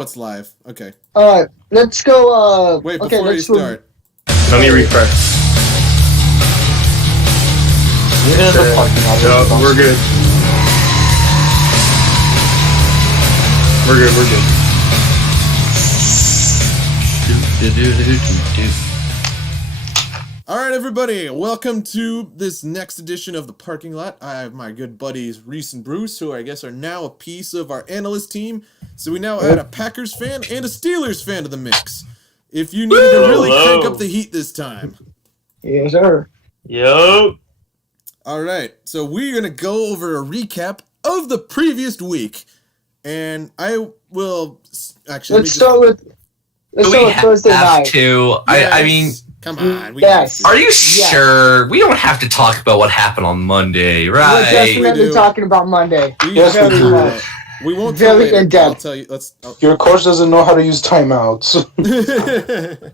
It's live. Okay. Alright, let's go, Wait, okay, before you start. Let me refresh. No, we're good. We're good. All right, everybody. Welcome to this next edition of The Parking Lot. I have my good buddies Reese and Bruce, who I guess are now a piece of our analyst team. So we now add a Packers fan and a Steelers fan to the mix. If you needed to really crank up the heat this time. Yes, sir. Yo. All right, so we're going to go over a recap of the previous week. And I will actually... Let's start with Thursday night. Yes. I mean... Come on. Yes. Are you sure? We don't have to talk about what happened on Monday, right? We're definitely talking about Monday. Yes, we do. We won't Very in depth. I'll tell you. Your coach doesn't know how to use timeouts.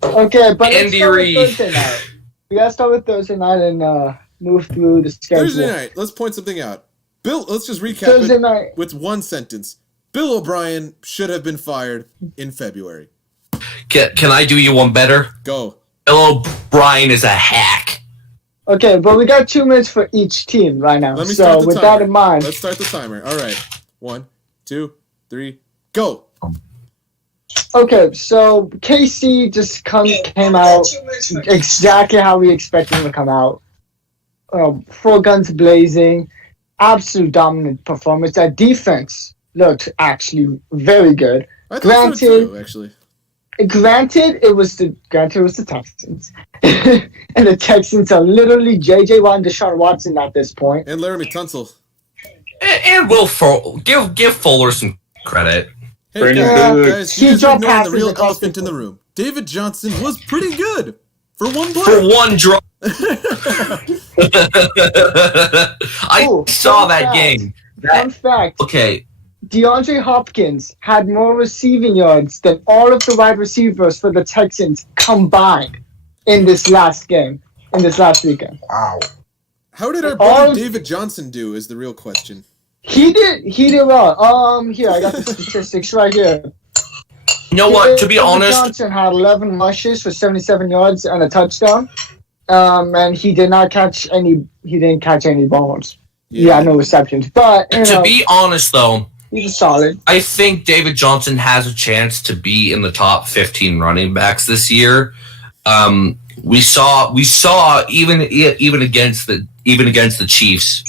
Okay, but let's Andy start with Reid. Thursday night. We gotta start with Thursday night and move through the schedule. Thursday night. Let's point something out. Let's just recap Thursday it night. with one sentence. Bill O'Brien should have been fired in February. Can I do you one better? Go. Bill O'Brien is a hack. Okay, but we got 2 minutes for each team right now. Let me start So the with timer. that in mind, Let's start the timer. All right. 1, 2, 3, go. okay, so KC just came out exactly how we expected him to come out. Full guns blazing, absolute dominant performance. That defense looked actually very good. I thought so too, actually. Granted, it was the Texans, and the Texans are literally J.J. Watt and Deshaun Watson at this point. And Laramie Tunsil. And give Fuller some credit. Hey, guys, He you guys are dropped ignoring the passes real across elephant the in the room. David Johnson was pretty good for one For play. one draw. I Ooh, saw fun that fact. game. Fun fact, Okay. DeAndre Hopkins had more receiving yards than all of the wide receivers for the Texans combined in this last game, in this last weekend. Wow. How did our All- buddy David Johnson do is the real question. He did well. Here, I got the statistics right here. You know what? To be David honest, Johnson had 11 rushes for 77 yards and a touchdown. And he didn't catch any balls. Yeah, no receptions. But, to be honest though, he's solid. I think David Johnson has a chance to be in the top 15 running backs this year. We saw even against the Chiefs,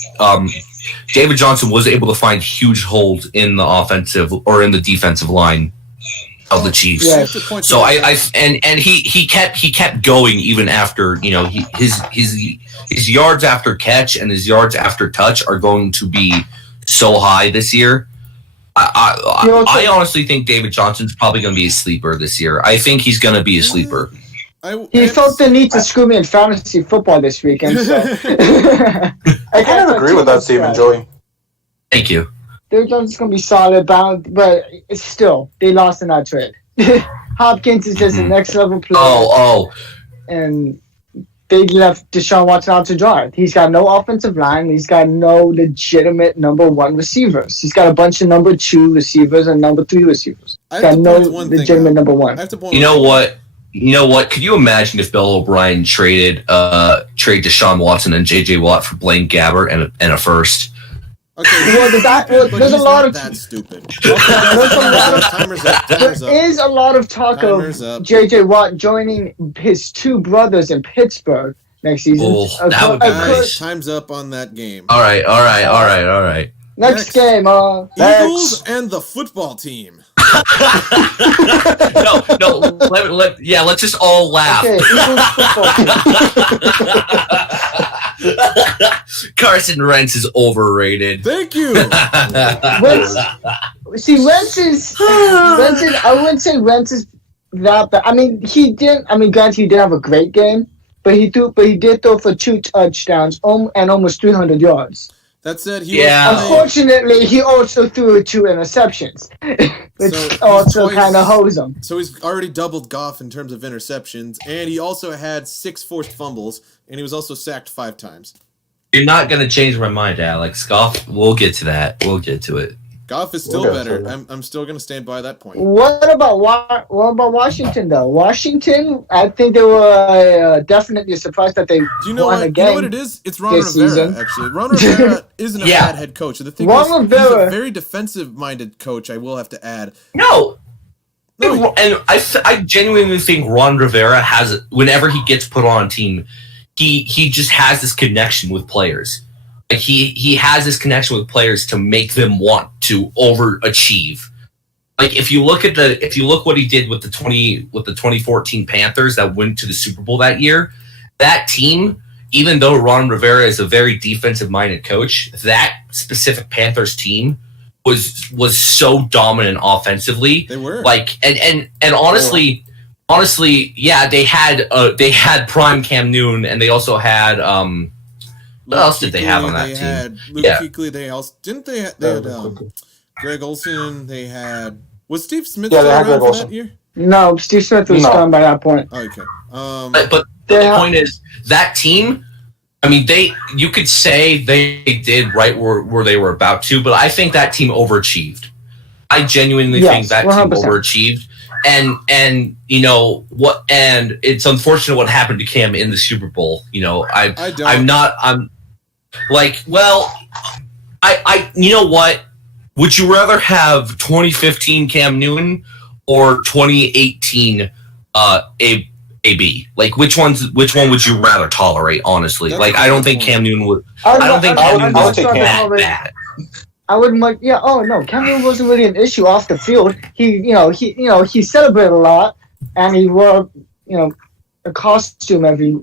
David Johnson was able to find huge holes in the offensive or in the defensive line of the Chiefs. Yeah. So he kept going even after, his yards after catch and his yards after touch are going to be so high this year. I honestly think David Johnson's probably going to be a sleeper this year. I think he's going to be a sleeper. He felt the need to screw me in fantasy football this weekend. So. I kind of agree with that statement, Joey. Thank you. David Johnson's going to be solid, but it's still, they lost in that trade. Hopkins is just a next level player. And they left Deshaun Watson out to dry. He's got no offensive line. He's got no legitimate number 1 receivers. He's got a bunch of number 2 receivers and number 3 receivers. He's got no legitimate number 1. You know what? Could you imagine if Bill O'Brien traded Deshaun Watson and J.J. Watt for Blaine Gabbert and a first? Okay. There's a lot of that stupid. There is a lot of talk of J.J. Watt joining his 2 brothers in Pittsburgh next season. Oh, that would be nice. Time's up on that game. All right. Next game, Eagles and the football team. No. Let's just all laugh. Okay, Eagles football team. Carson Wentz is overrated. Thank you. Wentz is. I wouldn't say Wentz is that bad. Granted, he did have a great game, but he did throw for 2 touchdowns and almost 300 yards. That said, unfortunately, he also threw 2 interceptions, which also kind of hose him. So he's already doubled Goff in terms of interceptions, and he also had 6 forced fumbles, and he was also sacked 5 times. You're not going to change my mind, Alex. Goff, we'll get to that. We'll get to it. Goff is still better. I'm still going to stand by that point. What about Washington though? Washington, I think they were definitely surprised that they Do you know won what? a game. You know what it is? It's Ron this Rivera. season. Actually, Ron Rivera isn't a bad head coach. The thing is, he's a very defensive-minded coach. I will have to add. No. And I genuinely think Ron Rivera has, whenever he gets put on a team, he just has this connection with players. Like he has this connection with players to make them want to overachieve. Like if you look what he did with the 2014 Panthers that went to the Super Bowl that year, that team, even though Ron Rivera is a very defensive minded coach, that specific Panthers team was so dominant offensively. They were like and honestly, yeah, they had prime Cam Newton, and they also had what else did they have on that team? They had Luke Kuechly. They also didn't they had Greg Olsen. They had Steve Smith around for that year? No, Steve Smith was gone by that point. Oh, okay. But the point is that team. I mean, you could say they did right where they were about to, but I think that team overachieved. I genuinely think that 100%. Team overachieved. And you know what? And it's unfortunate what happened to Cam in the Super Bowl. You know, I'm like, well, I you know what? Would you rather have 2015 Cam Newton or 2018 AB? Like, which one would you rather tolerate? Honestly, like, I don't think Cam Newton would. I don't think Cam Newton was that bad. I wouldn't like. Yeah. Oh no, Cam Newton wasn't really an issue off the field. He celebrated a lot, and he wore a costume every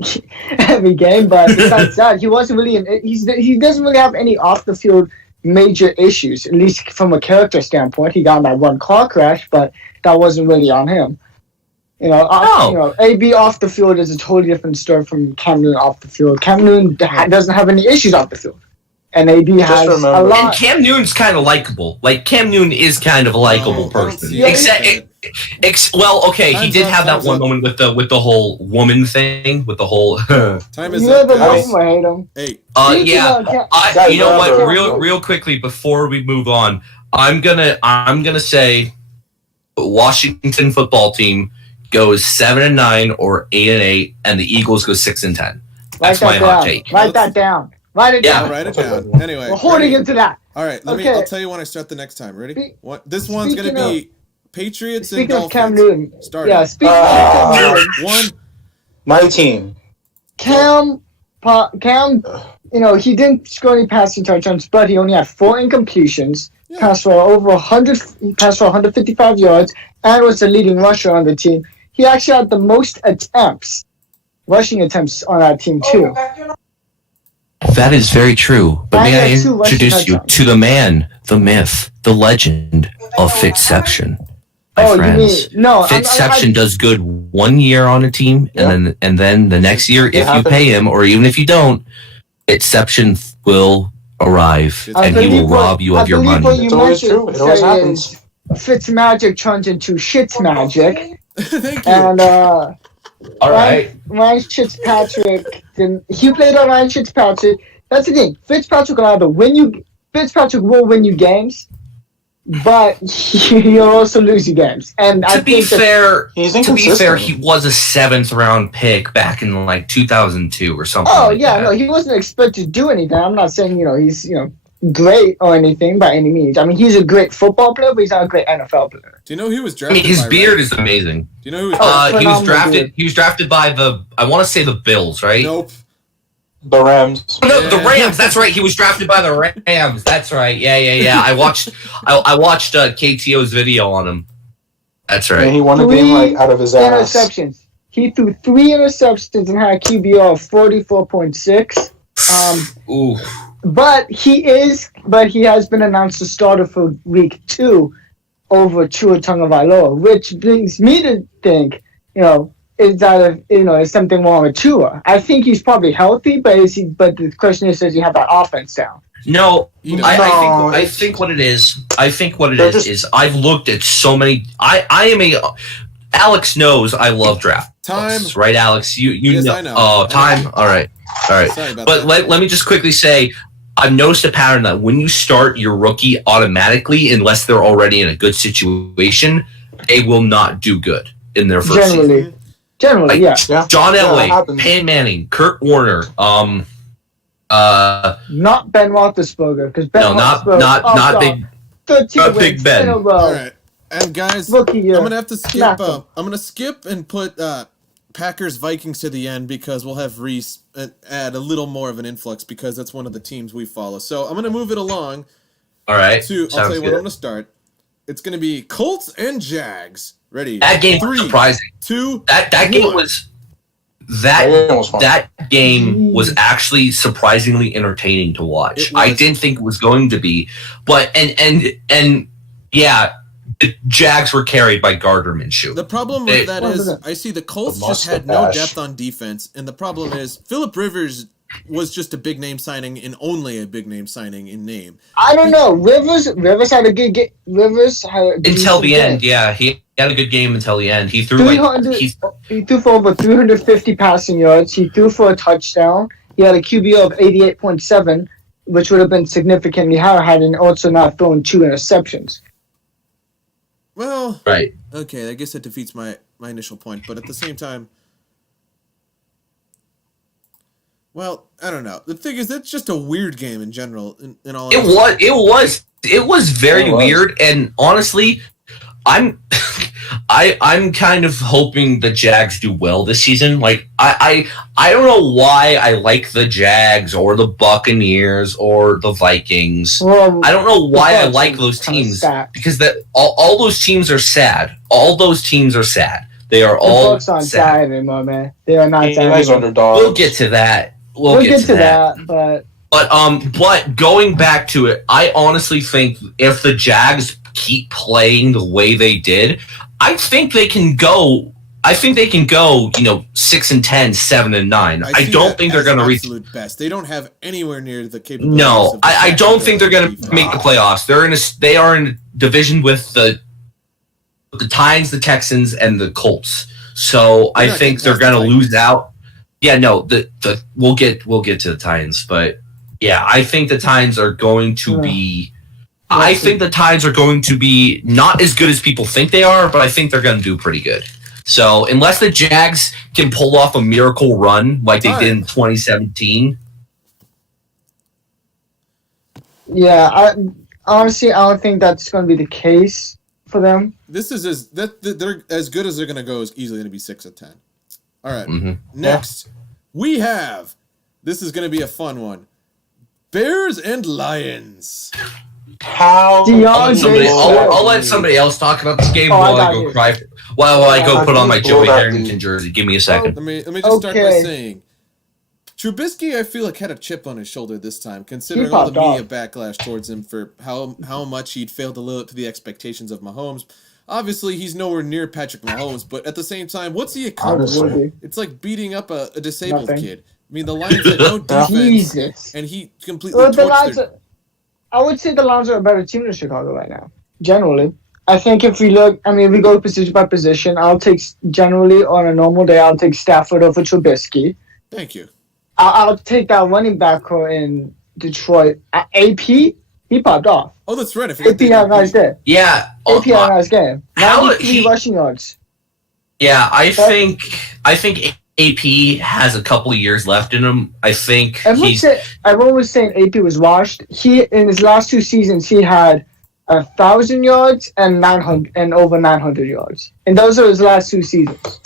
game. But besides that, he wasn't really he doesn't really have any off the field major issues. At least from a character standpoint, he got in that one car crash, but that wasn't really on him. AB off the field is a totally different story from Cam Newton off the field. Cam Newton doesn't have any issues off the field. And AB has a lot. And Cam Newton's kind of likable. Like, Cam Newton is kind of a likable person. He did have that one moment with the whole woman thing, with the whole. Time is up. I hate him. Hey. You know what? Real quickly before we move on, I'm gonna say, Washington football team goes 7-9 or 8-8, and the Eagles go 6-10. That's my hot take. Write that down. Write it down. Write it down. Anyway, we're holding him to that. All right, I'll tell you when I start the next time. Ready? This one's gonna be Patriots and Dolphins. Speaking of Cam Newton. Start. Yeah, speaking of Cam Newton. One. My team. Cam, he didn't score any passing touchdowns, but he only had 4 incompletions. Yeah. Passed for over 100. He passed for 155 yards, and was the leading rusher on the team. He actually had the most rushing attempts on that team too. That is very true. But may I introduce you to the man, the myth, the legend of Fitzception, my friends. Fitzception does good 1 year on a team, and then the next year, if you pay him, or even if you don't, Fitzception will arrive, and he will rob you of your money. It's always true. It always happens. Fitzmagic turns into shit's magic. Thank you. And all right, Ryan Fitzpatrick. He played on Ryan Fitzpatrick. That's the thing. Fitzpatrick will win you games, but he'll also lose you games. And to be fair, he was a 7th round pick back in like 2002 or something. Oh yeah, no, he wasn't expected to do anything. I'm not saying he's great or anything by any means. I mean, he's a great football player, but he's not a great NFL player. Do you know who he was drafted? I mean, his beard is amazing. Do you know who he was drafted? He was drafted by I want to say the Bills, right? Nope. The Rams. No, the Rams. That's right. He was drafted by the Rams. That's right. Yeah. I watched KTO's video on him. That's right. And he won a game out of his ass. Interceptions. He threw 3 interceptions and had a QBR of 44.6. Ooh. But he has been announced the starter for week 2 over Tua Tagovailoa, which brings me to think, is something wrong with Tua? I think he's probably healthy, but the question is, does he have that offense down? No, I think what it is. I think what it is I've looked at so many. Alex knows I love draft. Time, right, Alex? You yes, know. I know. Oh, time. All right. Sorry about but that. let me just quickly say, I've noticed a pattern that when you start your rookie automatically, unless they're already in a good situation, they will not do good in their first season. Generally, Like, yeah. John Elway, happens. Peyton Manning, Kurt Warner, Not Ben Roethlisberger, because Ben Roethlisberger not big, 13 not wins Big Ben. in a row. All right, and guys, Rookie year. I'm gonna have to skip. Smack 'em. I'm gonna skip and put Packers Vikings to the end because we'll have Reese add a little more of an influx because that's one of the teams we follow. So I'm gonna move it along. All right, I'll sounds tell you when good. I'm gonna start. It's gonna be Colts and Jags. Ready? That game was 3, surprising. 2. That game 1. was That game was fun. that game was actually surprisingly entertaining to watch. It was. I didn't think it was going to be, but and yeah, the Jags were carried by Gardner Minshew. The problem with that is, 100%. I see the Colts The just had no mustache. depth on defense, and the problem is Phillip Rivers was just a big name signing and only a big name signing in name. I don't know. Rivers had a good game. Rivers had a Until the decent end, game. yeah, he had a good game until the end. He threw 300 He threw for over 350 passing yards. He threw for a touchdown. He had a QB of 88.7, which would have been significantly higher had he also not thrown 2 interceptions. Well, right. okay, I guess that defeats my initial point, but at the same time, well, I don't know. The thing is, that's just a weird game in general. In all, It was very It was. weird, and honestly, I'm kind of hoping the Jags do well this season. Like I don't know why I like the Jags or the Buccaneers or the Vikings. Well, I don't know why I Bucs like are those kinda teams stacked. because all those teams are sad. All those teams are sad. They are The all Bucs aren't sad. sad anymore, man. They are not sad. Nice underdog. We'll get to that. We'll get to that, but But going back to it, I honestly think if the Jags keep playing the way they did, I think they can go. 6-10, 7-9. I see don't that think they're as going to an reach. absolute best. They don't have anywhere near the capabilities. No, of the I don't Packers think they're going to defense. make the playoffs. They are in a division with the Titans, the Texans, and the Colts. So They're I not think they're getting going to past the lose out. Yeah, no, we'll get to the Titans, but yeah, I think the Titans are going to be. I think the Titans are going to be not as good as people think they are, but I think they're going to do pretty good. So unless the Jags can pull off a miracle run like they did in 2017, yeah, honestly, I don't think that's going to be the case for them. This is they're as good as they're going to go. Is easily going to be 6-10. All right. Mhm. Next, we have. This is going to be a fun one. Bears and Lions. How? DeAndre I'll let somebody else talk about this game Oh, while I I got go you. cry. While I go put on my Joey Blow that Harrington lead. jersey. Give me a second. Let me just start by Okay. saying, Trubisky, I feel like had a chip on his shoulder this time, considering He all the popped media backlash towards him for how much he'd failed to live up to the expectations of Mahomes. Obviously, he's nowhere near Patrick Mahomes, but at the same time, what's he accomplished? Obviously. It's like beating up a disabled Nothing. kid. I mean, the Lions had no defense, Jesus. and he completely Well, the torched Lions their... I would say the Lions are a better team than Chicago right now. Generally, I think if we look, we go position by position. I'll take generally on a normal day. I'll take Stafford over Trubisky. Thank you. I'll take that running back core in Detroit. AP, he popped off. Oh, that's right. I forgot AP had a nice day. Yeah. AP had a nice game. How 93 he- rushing yards. Yeah, I think AP has a couple of years left in him. I think Everyone was saying AP was washed. He in his last 2 seasons he had 1,000 yards and 900 and over 900 yards, and those are his last 2 seasons.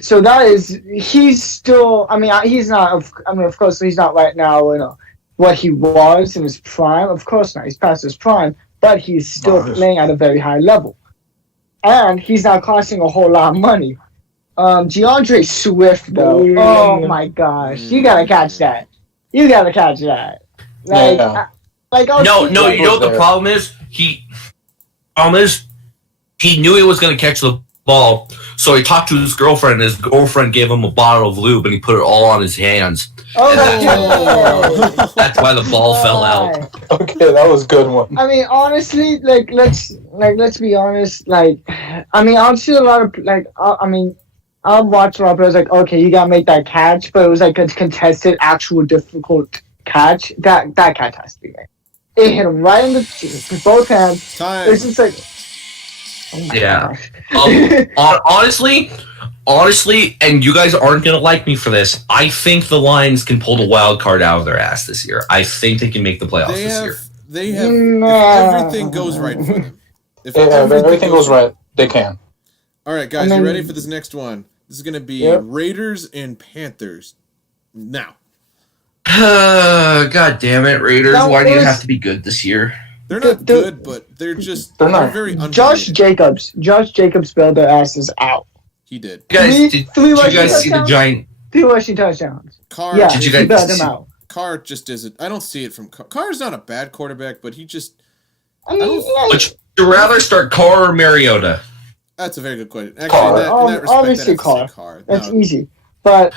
So he's still. He's not. Of course, he's not right now. What he was in his prime. Of course not. He's past his prime, but he's still playing at a very high level, and he's not costing a whole lot of money. DeAndre Swift, though. Oh my gosh, you gotta catch that. You gotta catch that. Like, Yeah. No. You know what the problem is? He knew he was going to catch the ball, so he talked to his girlfriend. And his girlfriend gave him a bottle of lube, and he put it all on his hands. Oh, That's why the ball fell out. Okay, that was a good one. Honestly, let's be honest. I'll see a lot of I'll watch a lot of players okay, you gotta make that catch, but it was like a contested, actual difficult catch, that catch has to be made. It hit him right in the cheek with both hands. Time. It's just like, oh my Yeah. gosh. Honestly, and you guys aren't going to like me for this, I think the Lions can pull the wild card out of their ass this year. I think they can make the playoffs this year. They have. If everything goes right for them. If everything goes right, they can. All right, guys, you ready for this next one? This is going to be Raiders and Panthers. Now. God damn it, Raiders! Why do you have to be good this year? They're not good, but they're not. very underrated. Josh Jacobs bailed their asses out. He did. Did you guys see the giant 3 rushing touchdowns? Carr? Yeah, Did you he guys bailed them see- out. Carr just isn't. I don't see it from Carr. Carr's not a bad quarterback, but he just. I mean, Would you rather start Carr or Mariota? That's a very good question. Actually, Carr. in that respect, Obviously I'd have to say Carr. Carr. That's No, easy. But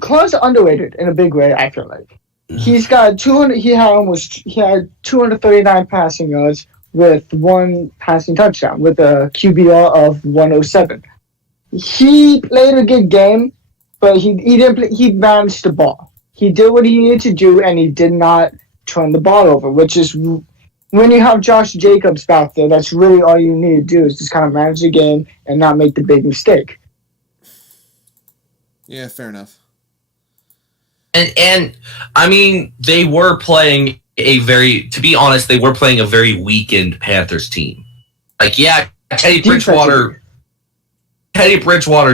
Carr's underrated in a big way, I feel like. He's got 200. He had 239 passing yards with 1 passing touchdown with a QBR of 107. He played a good game, but he didn't play, he managed the ball. He did what he needed to do, and he did not turn the ball over, which is when you have Josh Jacobs back there, that's really all you need to do is just kind of manage the game and not make the big mistake. Yeah, fair enough. And I mean, they were playing to be honest, they were playing a very weakened Panthers team. Like, yeah, Teddy Bridgewater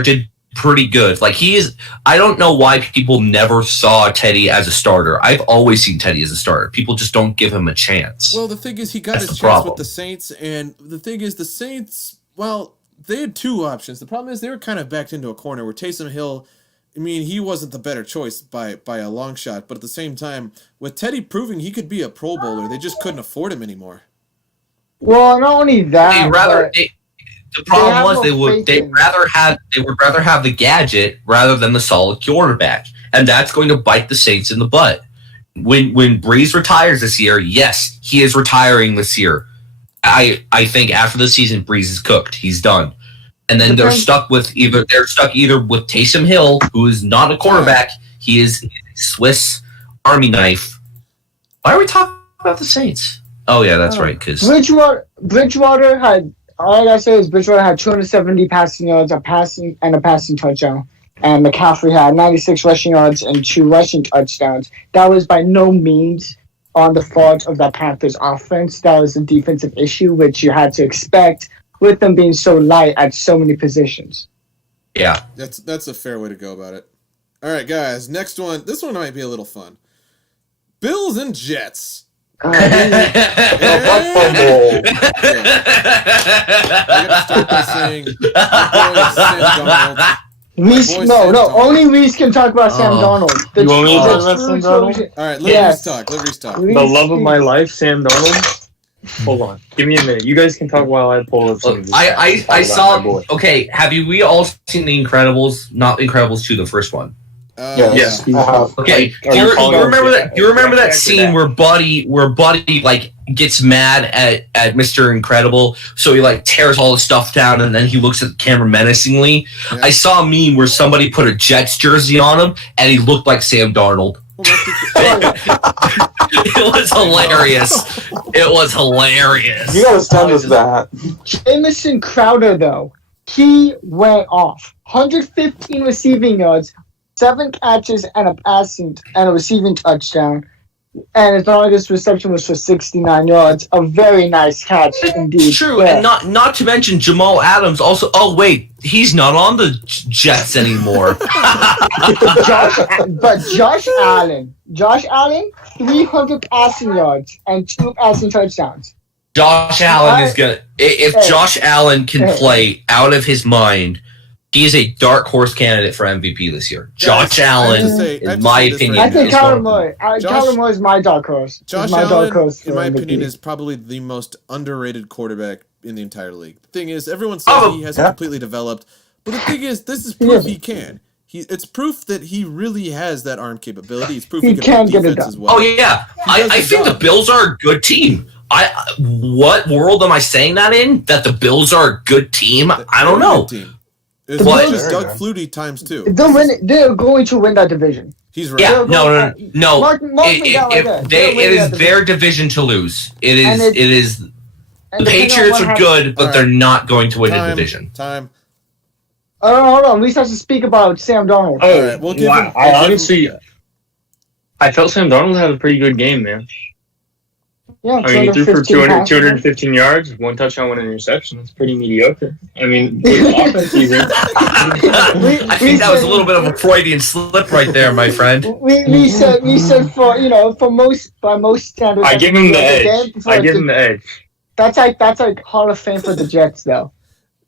did pretty good. Like, I don't know why people never saw Teddy as a starter. I've always seen Teddy as a starter. People just don't give him a chance. Well, the thing is, he got his chance with the Saints, and the thing is, the Saints, well, they had 2 options. The problem is they were kind of backed into a corner where Taysom Hill, I mean, he wasn't the better choice by a long shot, but at the same time, with Teddy proving he could be a Pro Bowler, they just couldn't afford him anymore. Well, not only that, the problem was they would rather have the gadget rather than the solid quarterback, and that's going to bite the Saints in the butt. When Breeze retires this year, yes, he is retiring this year. I think after the season, Breeze is cooked. He's done. And then they're stuck either with Taysom Hill, who is not a quarterback. He is a Swiss Army knife. Why are we talking about the Saints? Oh yeah, that's right. Because Bridgewater had, all I gotta say is Bridgewater had 270 passing yards, a passing touchdown, and McCaffrey had 96 rushing yards and 2 rushing touchdowns. That was by no means on the fault of the Panthers offense. That was a defensive issue, which you had to expect with them being so light at so many positions. Yeah. That's a fair way to go about it. All right, guys, next one. This one might be a little fun. Bills and Jets. I gotta start by saying only Reese can talk about Sam Darnold. You want me to talk about Sam Darnold? All right, let Reese talk. The love of my life, Sam Darnold. Hold on, give me a minute. You guys can talk while I pull up some of this. I saw. Okay, have we all seen The Incredibles? Not Incredibles 2, the first one. Yes. Okay. Do you remember that scene where Buddy like gets mad at Mr. Incredible, so he like tears all the stuff down and then he looks at the camera menacingly? Yeah. I saw a meme where somebody put a Jets jersey on him and he looked like Sam Darnold. It was hilarious. It was hilarious. You gotta send us that. Jamison Crowder, though, he went off. 115 receiving yards, 7 catches, and a receiving touchdown. And his longest reception was for 69 yards. A very nice catch indeed. True, yeah. And not to mention Jamal Adams also. Oh wait, he's not on the Jets anymore. Josh Allen, 300 passing yards and 2 passing touchdowns. Josh Allen is gonna. If Josh Allen can play out of his mind, he is a dark horse candidate for MVP this year. Josh Allen, in my opinion, I think Kyler Murray is my dark horse. Josh Allen, in my opinion, is probably the most underrated quarterback in the entire league. The thing is, everyone says he hasn't completely developed, but the thing is, this is proof he can. It's proof that he really has that arm capability. It's proof he can get it done as well. Oh yeah, I think the Bills are a good team. What world am I saying that in? That the Bills are a good team? I don't know. It's Bills- just Doug Very Flutie times 2. They're going to win that division. He's right. Yeah, no. Mark me down like that. They're winning It is that their division to lose. It And is. The And depending on Patriots what are happens- good, but All right. they're not going to win the Time. division. Time. Hold on. We still have to speak about Sam Darnold. Oh, All right, we'll give him- I honestly, I felt Sam Darnold had a pretty good game, man. Yeah, I mean, he threw for 215 passes. 215 yards, 1 touchdown, 1 interception. That's pretty mediocre. I mean, good offense he's in. I think that was a little bit of a Freudian slip right there, my friend. We said for most standards. I give him the that's edge. I give him the edge. That's like Hall of Fame for the Jets, though.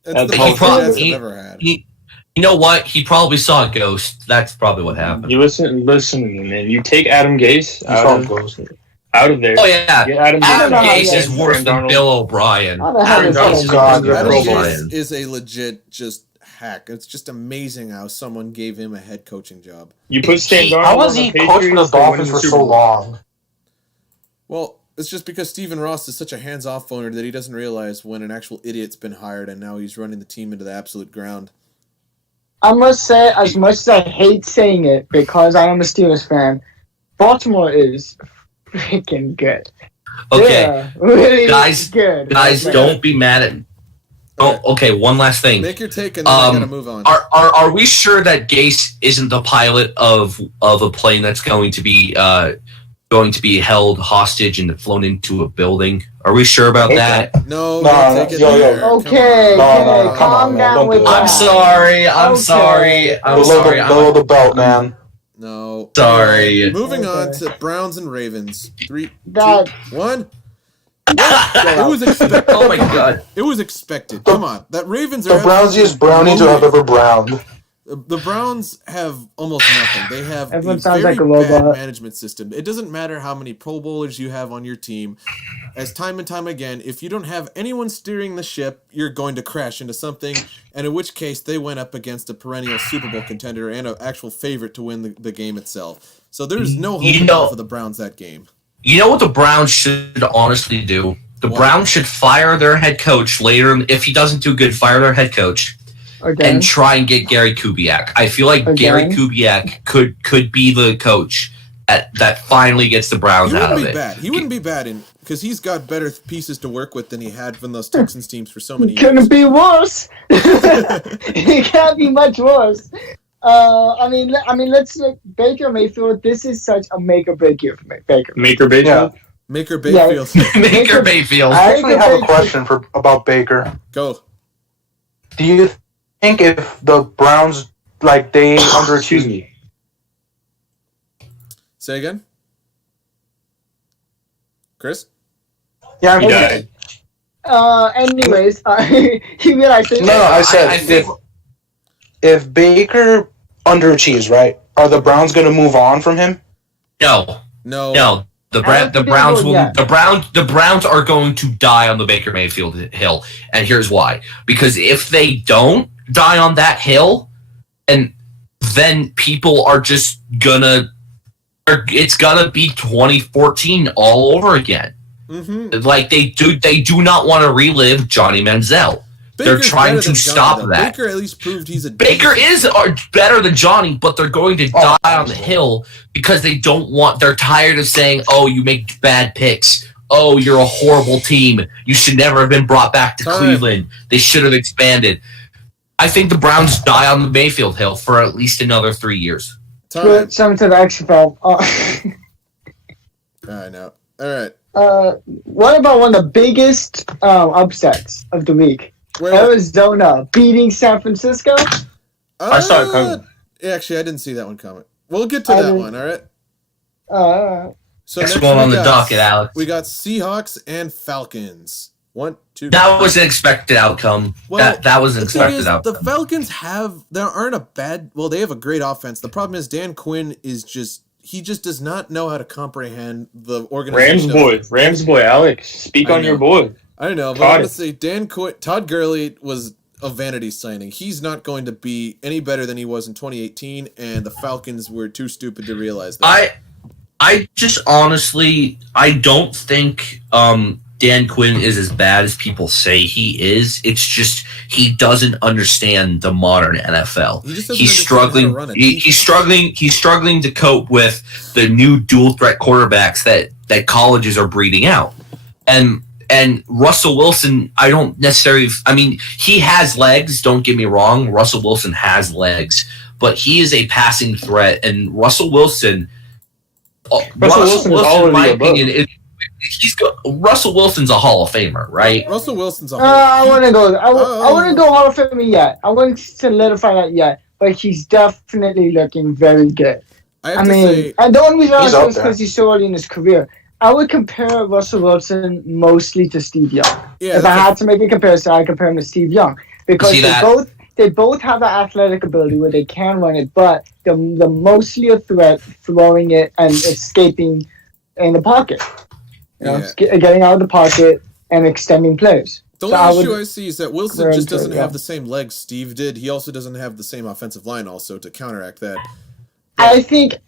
That's the He most probably- Jets he- have ever had. You know what? He probably saw a ghost. That's probably what happened. You listen to me, man. You take Adam Gase out of there. Oh yeah, Get Adam Adam Darnold, Gase yeah. is worse than Darnold. Bill O'Brien. How the hell Adam is Gase that? is God, worse than Adam Bill Gase O'Brien. is a legit just hack. It's just amazing how someone gave him a head coaching job. You put Sam Darnold How was on he the coaching the Patriots, they're winning Dolphins for Super so Bowl. long? Well, it's just because Stephen Ross is such a hands-off owner that he doesn't realize when an actual idiot's been hired and now he's running the team into the absolute ground. I must say, as much as I hate saying it, because I am a Steelers fan, Baltimore is freaking good. Okay, Yeah, really Guys, good. guys, Okay. don't be mad at. Oh, okay. One last thing. Make your take and then I gotta move on. Are we sure that Gase isn't the pilot of a plane that's going to be held hostage and flown into a building? Are we sure about that? No, No, don't take it yo, yo. there. Come Okay, on. No, come calm on, man, down don't with do that. that. I'm sorry. I'm Okay. sorry. I'm Below sorry. below the belt, man. No. Sorry. Anyway, moving on Okay. to Browns and Ravens. 3, That 2, 1. It was expected. Oh my god. It was expected. Come on. That Ravens The are Brownsiest brownies to have ever browned. The Browns have almost nothing. They have Everyone a sounds very like a bad robot. management system. It doesn't matter how many Pro Bowlers you have on your team. As time and time again, if you don't have anyone steering the ship, you're going to crash into something. And in which case, they went up against a perennial Super Bowl contender and an actual favorite to win the game itself. So there's no hope You in know- hell for the Browns that game. You know what the Browns should honestly do? The What? Browns should fire their head coach later. If he doesn't do good, fire their head coach again. and try and get Gary Kubiak. I feel like Again? Gary Kubiak could be the coach that finally gets the Browns He out wouldn't of be it. bad. He wouldn't be bad because he's got better pieces to work with than he had from those Texans teams for so many years. Couldn't be worse. It can't be much worse. I mean, let's look. Baker Mayfield. This is such a make or break year for Baker. Maker Baseball. Maker Bayfield. Baker Mayfield. I actually Baker have a Baker. question about Baker. Go. Do you think if the Browns they Excuse underachieved? me. Say again. Chris? Yeah, I'm He Okay. died. Anyways, he realized it. No, I said I think if Baker underachieves, right? Are the Browns going to move on from him? no. No. The I don't think they Browns will will yet. the Browns are going to die on the Baker Mayfield hill, and here's why: because if they don't die on that hill, and then people are just it's gonna be 2014 all over again. Mm-hmm. Like they do not want to relive Johnny Manziel. They're trying to stop that. Baker at least proved he's a Baker is better than Johnny, but they're going to die on the hill because they don't want. They're tired of saying, "Oh, you make bad picks. Oh, you're a horrible team. You should never have been brought back to Time. Cleveland. They should have expanded." I think the Browns die on the Mayfield hill for at least another 3 years. Time. Put some to the XFL. I know. All right. What about one of the biggest upsets of the week? Wait, Arizona beating San Francisco. I saw it coming. Actually, I didn't see that one coming. We'll get to I that didn't- one. All right. So Next next one we on the got- docket, Alex. We got Seahawks and Falcons. 1, 2. That was an expected outcome. Well, that was an The thing expected is, outcome. the Falcons they have a great offense. The problem is Dan Quinn he just does not know how to comprehend the organization. Rams boy, Alex. Speak I on know. your boy. I know, but Todd. honestly, Todd Gurley was a vanity signing. He's not going to be any better than he was in 2018, and the Falcons were too stupid to realize that. I just honestly, I don't think Dan Quinn is as bad as people say he is. It's just he doesn't understand the modern NFL. He's struggling. He's struggling. He's struggling to cope with the new dual threat quarterbacks that colleges are breeding out. And Russell Wilson, I don't necessarily. I mean, he has legs. Don't get me wrong. Russell Wilson has legs, but he is a passing threat. And Russell Wilson, in my opinion, Russell Wilson's a Hall of Famer, right? Russell Wilson's a I wouldn't go. I wouldn't go Hall of Famer yet. I wouldn't solidify that yet. But he's definitely looking very good. And the only reason I say is because he's so early in his career. I would compare Russell Wilson mostly to Steve Young. Yeah, if I had to make a comparison, I'd compare him to Steve Young because they both have the athletic ability where they can run it, but they're mostly a threat throwing it and escaping in the pocket. Getting out of the pocket and extending plays. The only issue I see is that Wilson just doesn't have the same legs Steve did. He also doesn't have the same offensive line also to counteract that. I think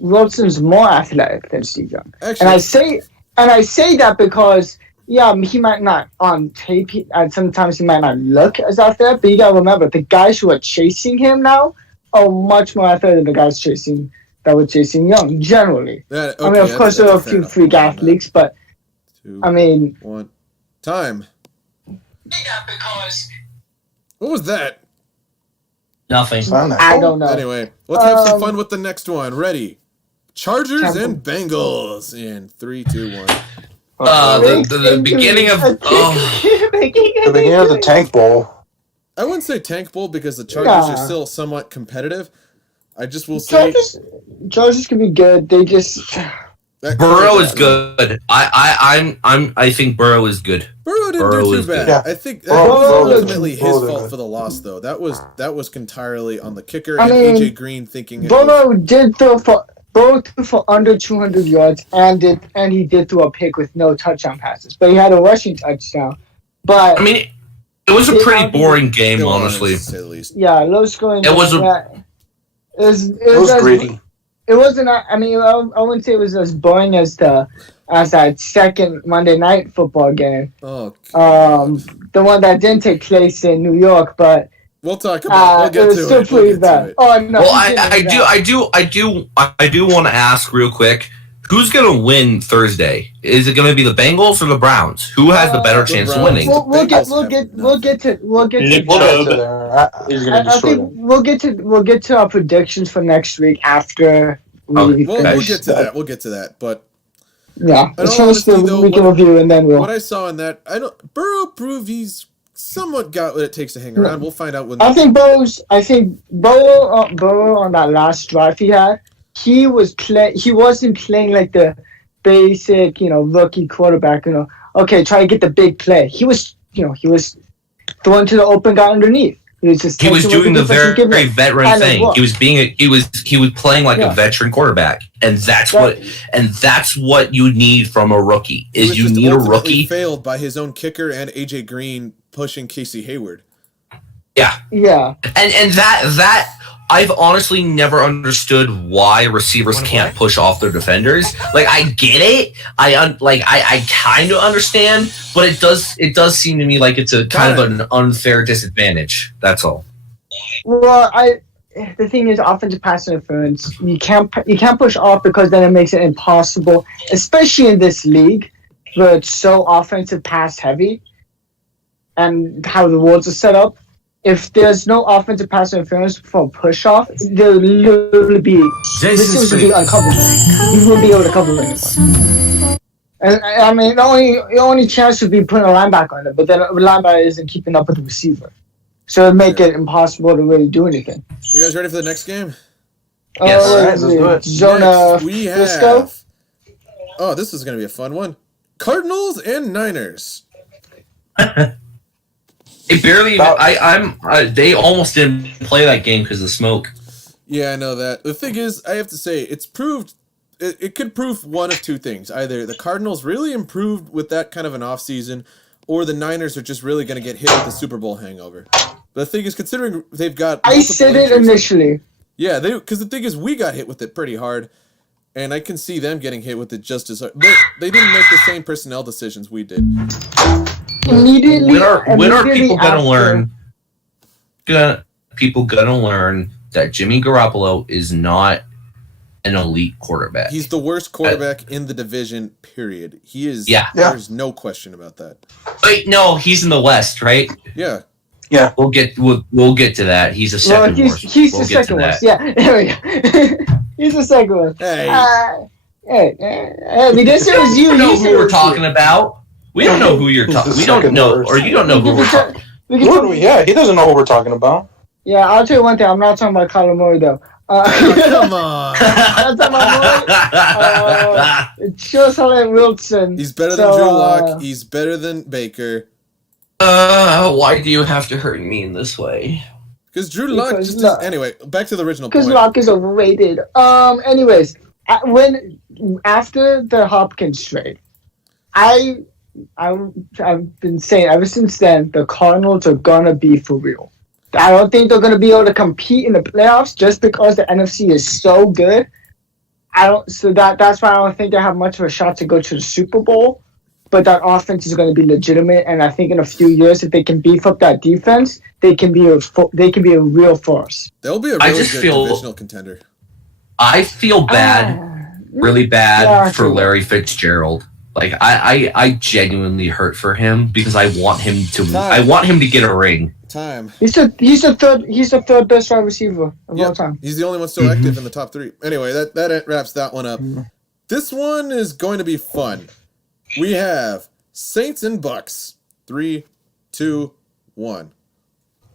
Wilson's more athletic than Steve Young. Actually, and I say that because he might not on tape and sometimes he might not look as athletic, but you gotta remember the guys who are chasing him now are much more athletic than the guys that were chasing Young generally. Of course there are a few freak athletes, but 2, I mean 1 time. What was that? Nothing. I don't know. Anyway, let's have some fun with the next one. Ready? Chargers and Bengals in 3, 2, 1. The beginning of the beginning of the Tank Bowl. I wouldn't say Tank Bowl because the Chargers are still somewhat competitive. I just will say Chargers can be good. They just Burrow is good. I think Burrow is good. Burrow didn't do too bad. Yeah. I think that was ultimately his fault for the loss, though. That was entirely on the kicker and AJ Green thinking. Burrow did throw for under 200 yards and he did throw a pick with no touchdown passes, but he had a rushing touchdown. But I mean, it was a pretty boring game, honestly. At least. Yeah, low scoring. It was it was gritty. It wasn't. I mean, I wouldn't say it was as boring as that second Monday Night Football game. Oh, God. The one that didn't take place in New York, but we'll talk about. We'll get to still pretty bad. Oh no! Well, I do want to ask real quick. Who's going to win Thursday? Is it going to be the Bengals or the Browns? Who has the better chance of winning? We'll get to we'll get to our predictions for next week after we'll get to that. But let's finish the weekend review and then what I saw in that, Burrow proved he's somewhat got what it takes to hang around. We'll find out when. I think Burrow on that last drive he had. He wasn't playing like the basic, rookie quarterback, okay, try to get the big play. He was throwing to the open guy underneath. He was doing the very veteran thing. He was playing like a veteran quarterback. And that's what you need from a rookie. You need a rookie. Failed by his own kicker and AJ Green pushing Casey Hayward. Yeah. Yeah. And that I've honestly never understood why receivers can't push off their defenders. Like, I get it. I kind of understand, but it does seem to me like it's a kind of an unfair disadvantage. That's all. Well, the thing is, offensive pass interference, you can't push off because then it makes it impossible, especially in this league where it's so offensive pass heavy and how the rules are set up. If there's no offensive pass interference for a push off, there'll literally be uncoverable. You won't be able to cover anyone. And I mean, the only chance would be putting a linebacker on it, but then the linebacker isn't keeping up with the receiver, so it'd make it impossible to really do anything. You guys ready for the next game? Yes. Let's do it. Zona Frisco. Oh, this is gonna be a fun one. Cardinals and Niners. They almost didn't play that game because of smoke. Yeah, I know that. The thing is, I have to say, it's proved. It could prove one of two things: either the Cardinals really improved with that kind of an off season, or the Niners are just really going to get hit with the Super Bowl hangover. But the thing is, considering they've got, I said it initially. Yeah, because the thing is, we got hit with it pretty hard. and I can see them getting hit with it just as hard. They didn't make the same personnel decisions we did. Immediately, When are people gonna after- learn? People gonna learn that Jimmy Garoppolo is not an elite quarterback. He's the worst quarterback in the division, period. He is. Yeah. There's no question about that. Wait, no, he's in the West, right? Yeah. We'll get to that. He's a second worst. He's We'll the get to second that. worst. Yeah, there we go. He's the second worst. Hey. I mean, this was you. We don't know You who said it we're was talking you. about. We don't know who you're talking. We don't second know, worst? or you don't know who we're talking. Yeah, he doesn't know who we're talking about. Yeah, I'll tell you one thing. I'm not talking about Kyler Murray though. Come on. I'm talking about Murray. It shows how like Wilson. He's better than Drew Lock. He's better than Baker. Why do you have to hurt me in this way? Because Drew Lock Because just is, Luck. anyway, back to the original Because point. Locke is overrated. Anyways, after the Hopkins trade, I've been saying ever since then the Cardinals are gonna be for real. I don't think they're gonna be able to compete in the playoffs just because the NFC is so good. That's why I don't think they have much of a shot to go to the Super Bowl. But that offense is going to be legitimate, and I think in a few years, if they can beef up that defense, they can be a real force. They'll be a I really just good feel- divisional contender. I feel bad, really bad Yeah, I for feel Larry Fitzgerald. Like I genuinely hurt for him because I want him to get a ring. Time. He's the third best wide receiver of all time. He's the only one still active in the top 3. Anyway, that wraps that one up. Mm-hmm. This one is going to be fun. We have Saints and Bucks. 3, 2, 1.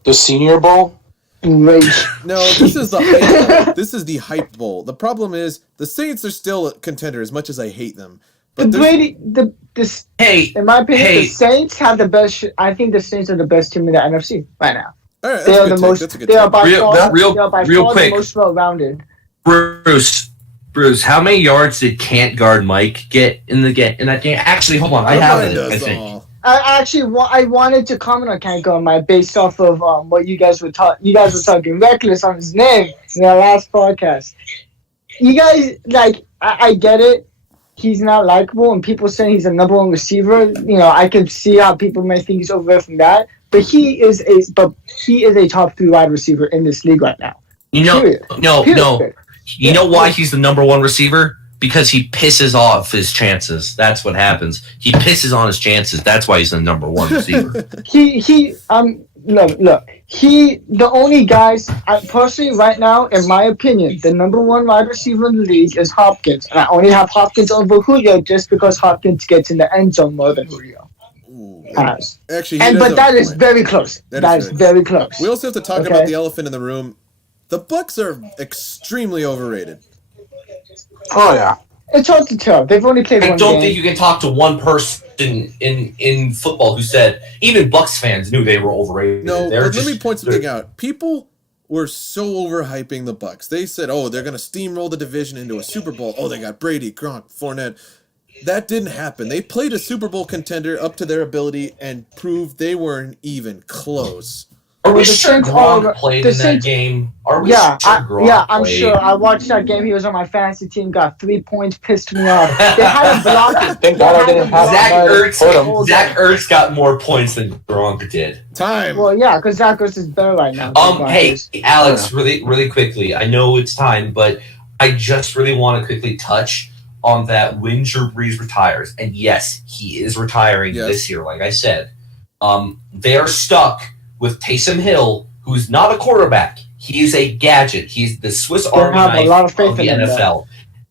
The Senior Bowl? Rage. No, this is the hype bowl. This is the hype bowl. The problem is the Saints are still a contender as much as I hate them. But Hey, in my opinion, hey. the Saints have the best. I think the Saints are the best team in the NFC right now. all right, They that's are a the good most. take. That's a good They are take. by Real- far. real- They are by real far quick. the most well-rounded. Bruce, how many yards did Can't Guard Mike get in that game? Actually, hold on, I have Remind it. us I think. all. I actually I wanted to comment on Can't Go My based off of what you guys were talking. You guys were talking reckless on his name in our last podcast. You guys I get it. He's not likable, and people saying he's a number 1 receiver. You know, I can see how people may think he's over from that. But he is a top 3 wide receiver in this league right now. You know, Period. no. Period. You know why he's the number 1 receiver? Because he pisses off his chances. That's what happens. He pisses on his chances. That's why he's the number 1 receiver. Look. The only guys personally right now, in my opinion, the number 1 wide receiver in the league is Hopkins, and I only have Hopkins over Julio just because Hopkins gets in the end zone more than Julio Ooh. has. Actually, But that is very close. That is very close. We also have to talk Okay. about the elephant in the room. The Bucks are extremely overrated. Oh, yeah. It's hard to tell. They've only played I one don't game. think you can talk to one person in football who said even Bucks fans knew they were overrated. No, They're but just- let me point something out. People were so overhyping the Bucks. They said, "Oh, they're going to steamroll the division into a Super Bowl. Oh, they got Brady, Gronk, Fournette." That didn't happen. They played a Super Bowl contender up to their ability and proved they weren't even close. Are we The sure Saints Gronk are- played the in that Saints- game? Are we Yeah, sure Gronk I'm played? sure. I watched that game. He was on my fantasy team. Got 3 points. Pissed me off. They had him blocking. Thank God I didn't have Zach that. Ertz, Put him. Zach Ertz got more points than Gronk did. Time. Well, yeah, because Zach Ertz is better right now. Hey, Alex, really quickly. I know it's time, but I just really want to quickly touch on that when Drew Brees retires. And yes, he is retiring Yes. this year, like I said. They are stuck with Taysom Hill, who's not a quarterback. He is a gadget. He's the Swiss Army have a knife lot of faith the in him, NFL.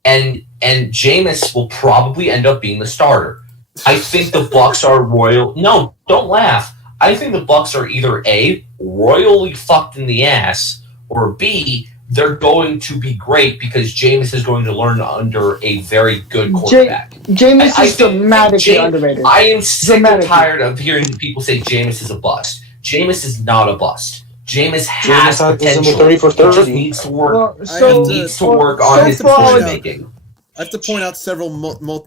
And Jameis will probably end up being the starter. I think the Bucks are royal. No, don't laugh. I think the Bucks are either A, royally fucked in the ass, or B, they're going to be great because Jameis is going to learn under a very good quarterback. Jameis I is think dramatically underrated. I am sick and Dramatically. tired of hearing people say Jameis is a bust. Jameis is not a bust. Jameis has Jameis is in the potential. 30 for He just 30. needs to work. Well, so- He needs to work so on his far- decision making. I have to point out several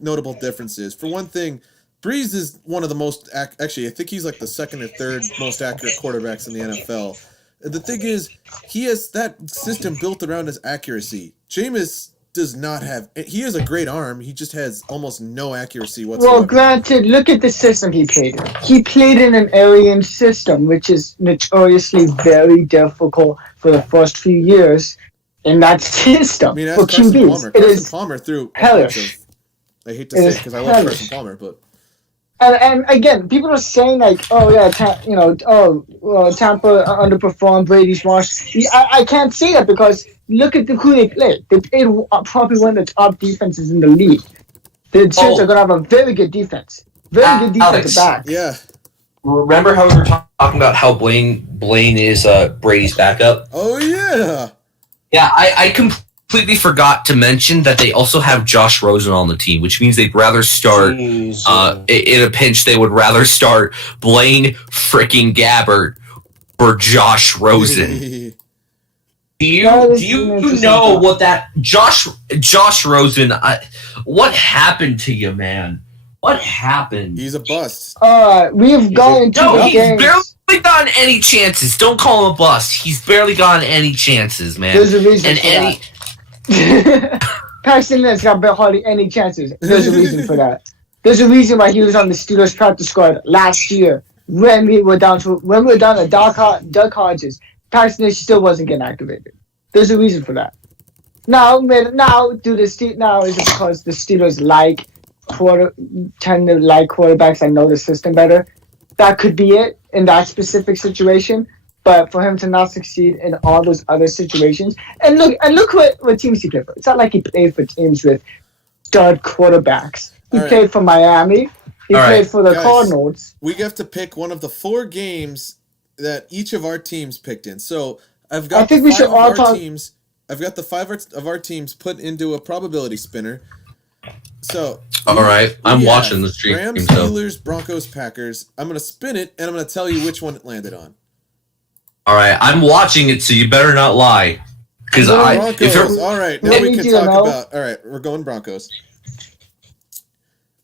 notable differences. For one thing, Breeze is one of the most actually, I think he's like the second or third most accurate quarterbacks in the NFL. The thing is, he has that system built around his accuracy. Jameis does not have. He has a great arm. He just has almost no accuracy whatsoever. Well, granted, look at the system he played in. He played in an alien system, which is notoriously very difficult for the first few years in that system. I mean, for that's Carson QBs. Palmer. It Carson is Palmer threw a hellish. bunch of. I hate to say it because I love Carson Palmer, but. And again, people are saying like, oh yeah, Tampa underperformed, Brady's washed. I can't say that because look at who they played. They played probably one of the top defenses in the league. The Saints are gonna have a very good defense, very good defensive back. Yeah. Remember how we were talking about how Blaine is Brady's backup? Oh yeah. Yeah, I completely forgot to mention that they also have Josh Rosen on the team, which means they'd rather start in a pinch. They would rather start Blaine freaking Gabbert or Josh Rosen. Do you know what that Josh Rosen? What happened to you, man? What happened? He's a bust. We've gone into the he's games. barely gotten any chances. Don't call him a bust. He's barely gotten any chances, man. There's a reason for that. Paxton Lynch got hardly any chances. There's a reason for that. There's a reason why he was on the Steelers practice squad last year when we were down to Doug Hodges. Paxton Lynch still wasn't getting activated. There's a reason for that. Now is it because the Steelers tend to like quarterbacks that know the system better? That could be it in that specific situation. But for him to not succeed in all those other situations, and look what teams he played for. It's not like he played for teams with stud quarterbacks. He played for Miami. He played for the Cardinals. We have to pick one of the 4 games that each of our teams picked in. So I've got the 5 of our teams put into a probability spinner. So all right, I'm watching the stream. Rams, Steelers, Broncos, Packers. I'm gonna spin it and I'm gonna tell you which one it landed on. All right, I'm watching it, so you better not lie. Because all right, now we can talk about. All right, we're going Broncos.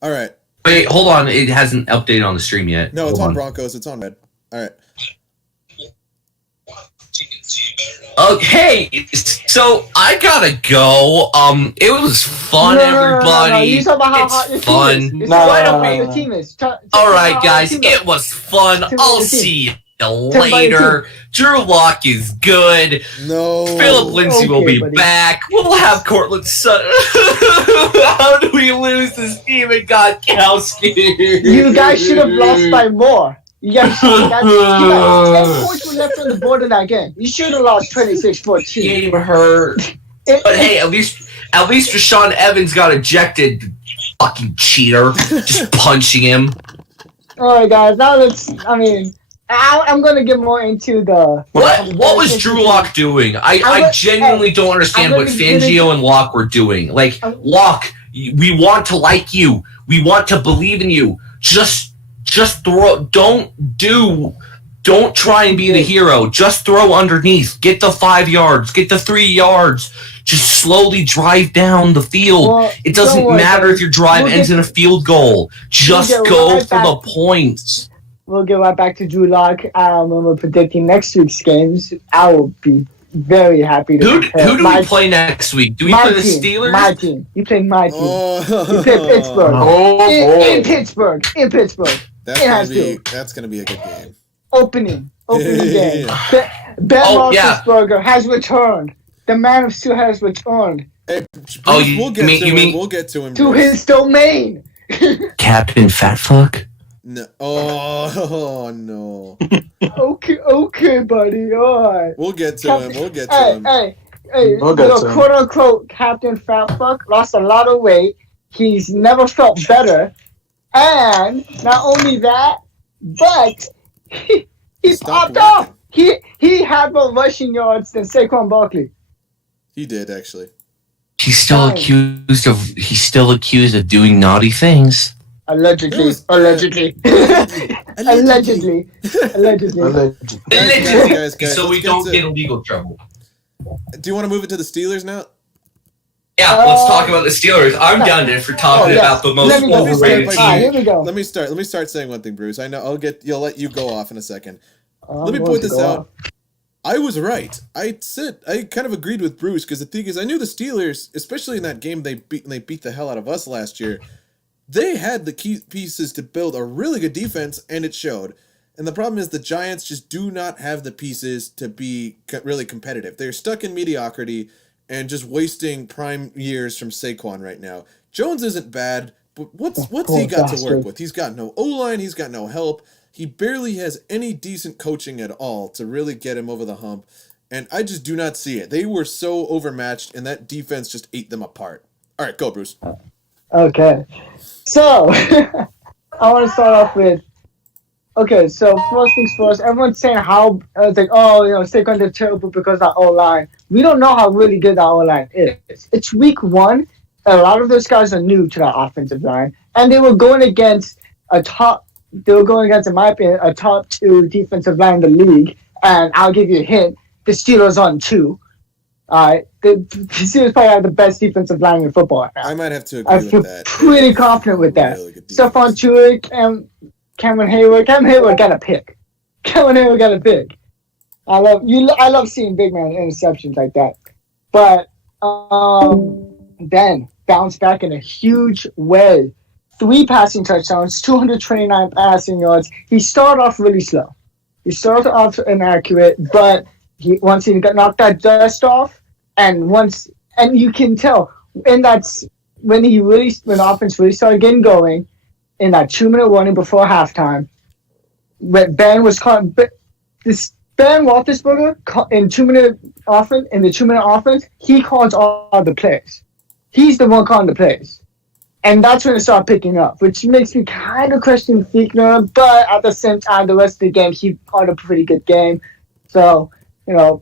All right. Wait, hold on. It hasn't updated on the stream yet. No, it's on Broncos. It's on red. All right. Okay, so I gotta go. It was fun, everybody. You talk about how hot your team is. Why don't your team is? All right, guys, it was fun. I'll see you later. Drew Lock is good. No. Philip Lindsay will be back. We'll have Cortland Sutton. How do we lose this team at Godkowski? You guys should have lost by more. You got 10 points were left on the board in that game. You should have lost 26-14. Game hurt. But hey, at least Rashawn Evans got ejected. Fucking cheater. Just punching him. Alright guys, now I'm gonna get more into the what was Drew Lock doing? I genuinely don't understand what Fangio and Lock were doing. Like, Lock, we want to like you. We want to believe in you. Just throw. Don't try and be the hero. Just throw underneath. Get the 5 yards. Get the 3 yards. Just slowly drive down the field. Well, it doesn't matter if your drive ends in a field goal. Just go for the points. We'll get right back to Drew Lock when we're predicting next week's games. I will be very happy to. Who do we play next week? Do we play the Steelers? My team. You play my team. You play Pittsburgh. In Pittsburgh. That's gonna be a good game. Opening game. Ben Roethlisberger has returned. The man of steel has returned. Hey, we'll get to him. To his domain. Captain Fatfuck. No. Oh no. Okay, buddy. All right. We'll get to him. Hey, quote unquote Captain Fatfuck lost a lot of weight. He's never felt better, and not only that, but he popped off. He had more rushing yards than Saquon Barkley. He did actually. He's still accused of doing naughty things. Allegedly. Guys, so we don't get in legal trouble. Do you want to move it to the Steelers now? Yeah, let's talk about the Steelers. I'm done for talking about the most overrated team. Here we go. Let me start saying one thing, Bruce. I know you'll let you go off in a second. Let me point this out. I was right. I kind of agreed with Bruce because the thing is, I knew the Steelers, especially in that game they beat the hell out of us last year. They had the key pieces to build a really good defense, and it showed. And the problem is the Giants just do not have the pieces to be really competitive. They're stuck in mediocrity and just wasting prime years from Saquon right now. Jones isn't bad, but what's he got to work with? He's got no O-line, he's got no help. He barely has any decent coaching at all to really get him over the hump. And I just do not see it. They were so overmatched, and that defense just ate them apart. All right, go, Bruce. Okay. So, I want to start off with, okay, so first things first, everyone's saying how, it's like, Saquon did terrible because of that O-line. We don't know how really good that O-line is. It's week 1. A lot of those guys are new to that offensive line, and they were going against, in my opinion, a top 2 defensive line in the league, and I'll give you a hint, the Steelers on 2. The Steelers probably have the best defensive line in football right now. I might have to agree with that. I feel pretty confident with that. Really Stephon Tuitt and Cameron Hayward. Cameron Hayward got a pick. I love seeing big man interceptions like that. But then bounced back in a huge way. 3 passing touchdowns, 229 passing yards. He started off really slow. He started off inaccurate, but once he got knocked that dust off, and you can tell, and that's when the offense really started getting going in that 2-minute warning before halftime. When Ben Roethlisberger in the 2-minute offense, he calls all the plays. He's the one calling the plays. And that's when it started picking up, which makes me kind of question Fichtner, but at the same time, the rest of the game, he called a pretty good game. So, and a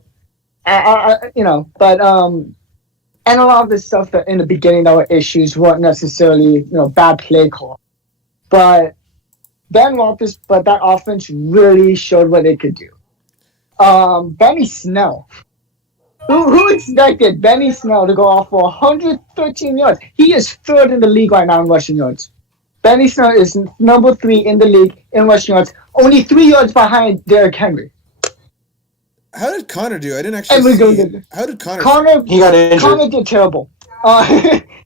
lot of the stuff that in the beginning that were issues weren't necessarily, bad play call. But that offense really showed what they could do. Benny Snell. Who expected Benny Snell to go off for 113 yards? He is 3rd in the league right now in rushing yards. Benny Snell is number 3 in the league in rushing yards, only 3 yards behind Derrick Henry. How did Connor do? I didn't actually see it. How did Connor? He got injured. Connor did terrible.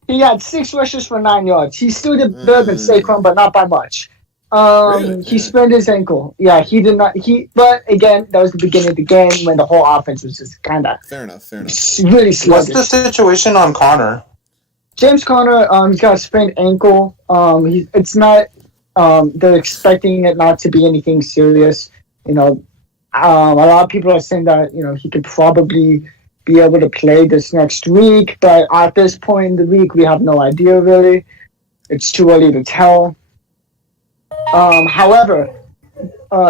He had 6 rushes for 9 yards. He still did better than Saquon, but not by much. Really? He sprained his ankle. Yeah, he did not. But again, that was the beginning of the game when the whole offense was just kind of fair enough. Really sluggish. What's the situation on Connor? James Conner, he's got a sprained ankle. It's not. They're expecting it not to be anything serious. A lot of people are saying that he could probably be able to play this next week, but at this point in the week, we have no idea really. It's too early to tell. However,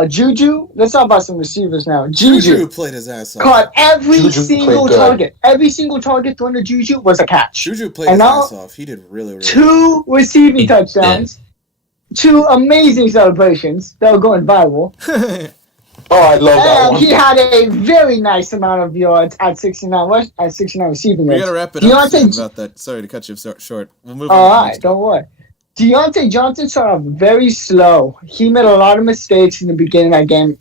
Juju, let's talk about some receivers now. Juju played his ass off. Caught every single target. Every single target thrown to Juju was a catch. Juju played his ass off. He did really, really 2 receiving touchdowns. 2 amazing celebrations that were going viral. Oh, I love that one. He had a very nice amount of yards at 69 receiving yards. We gotta wrap it up soon about that. Sorry to cut you short. We'll move on. All right, don't worry. Deontay Johnson started off very slow. He made a lot of mistakes in the beginning of that game,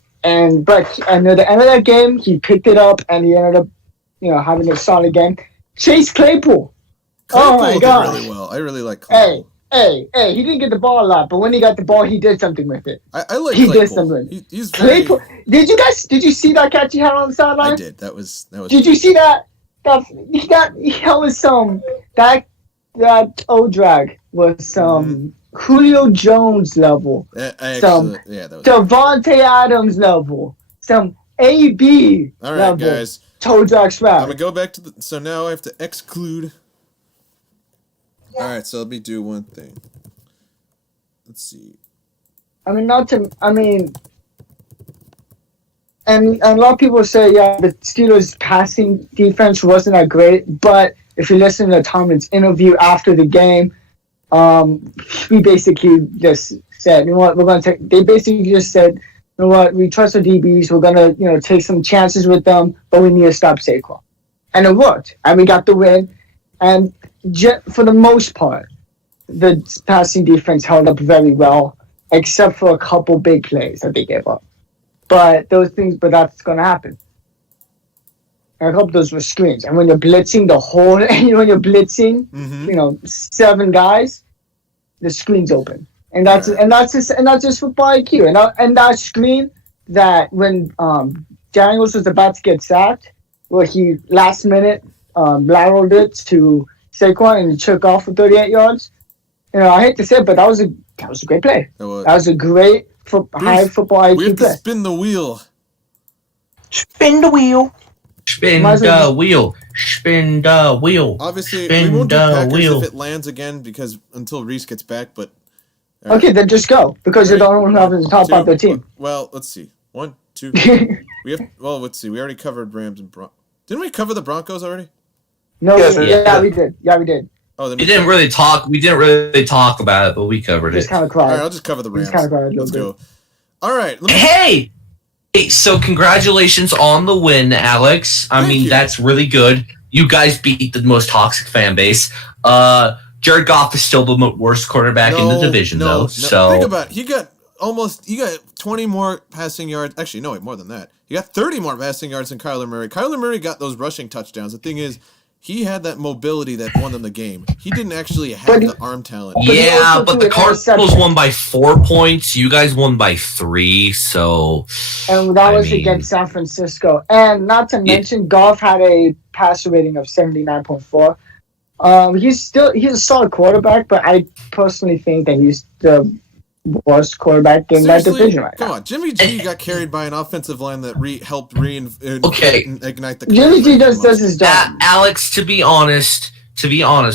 but near the end of that game, he picked it up and he ended up, having a solid game. Chase Claypool. Oh my God! Did really well. I really like Claypool. Hey! He didn't get the ball a lot, but when he got the ball, he did something with it. I like he Claypool. Did something. He's very... Claypool. Did you see that catch he had on the sideline? I did. That was. Did you see that? That O-drag was Julio Jones level, Devontae Adams level, some AB All right, level. guys. Toe drag swag. I'm gonna go back to so now I have to exclude. All right, so let me do one thing. Let's see. And a lot of people say, the Steelers' passing defense wasn't that great, but if you listen to Tomlin's interview after the game, we basically just said, they basically just said, we trust our DBs, we're gonna, take some chances with them, but we need to stop Saquon. And it worked, and we got the win, and for the most part, the passing defense held up very well, except for a couple big plays that they gave up. But that's gonna happen. And a couple of those were screens. And when you're blitzing the whole, when you're blitzing, Mm-hmm. 7 guys, the screen's open. And that's just football IQ. And that screen that when Daniels was about to get sacked, where he last minute lateraled it to Saquon and he took off for 38 yards. I hate to say it, but that was a great play. That was a great high football IQ We have to play. spin the wheel. Spin the wheel. Spin the wheel. Spin the wheel. Obviously, Spin we won't do the Packers wheel. if it lands again because until Reese gets back. But Okay, then just go because you're the only one who has the top part of the team. Well, let's see. 1, 2. We have. Well, let's see. We already covered Rams and Didn't we cover the Broncos already? No, Yes, yeah, we did. Yeah, we did. Oh, then We didn't really talk about it, but we covered Just it. kind of All right, cried. I'll just cover the Rams. Just kind of cried a Let's little go. All right. Let me, Hey, so congratulations on the win, Alex. I Thank mean, you. that's really good. You guys beat the most toxic fan base. Jared Goff is still the worst quarterback in the division, though. So think about it. He got 20 more passing yards. Actually, no, wait, more than that. He got 30 more passing yards than Kyler Murray. Kyler Murray got those rushing touchdowns. The thing is, he had that mobility that won them the game. He didn't actually have the arm talent. he also but threw the an Cardinals interception. won by 4 points. You guys won by 3. So And that I was mean- against San Francisco. And not to mention, Goff had a passer rating of 79.4. He's a solid quarterback, but I personally think that he's the worst quarterback in that Seriously? division right Come now. on, Jimmy G got carried by an offensive line that helped Okay. ignite the. Jimmy G does does his job. Alex, to be honest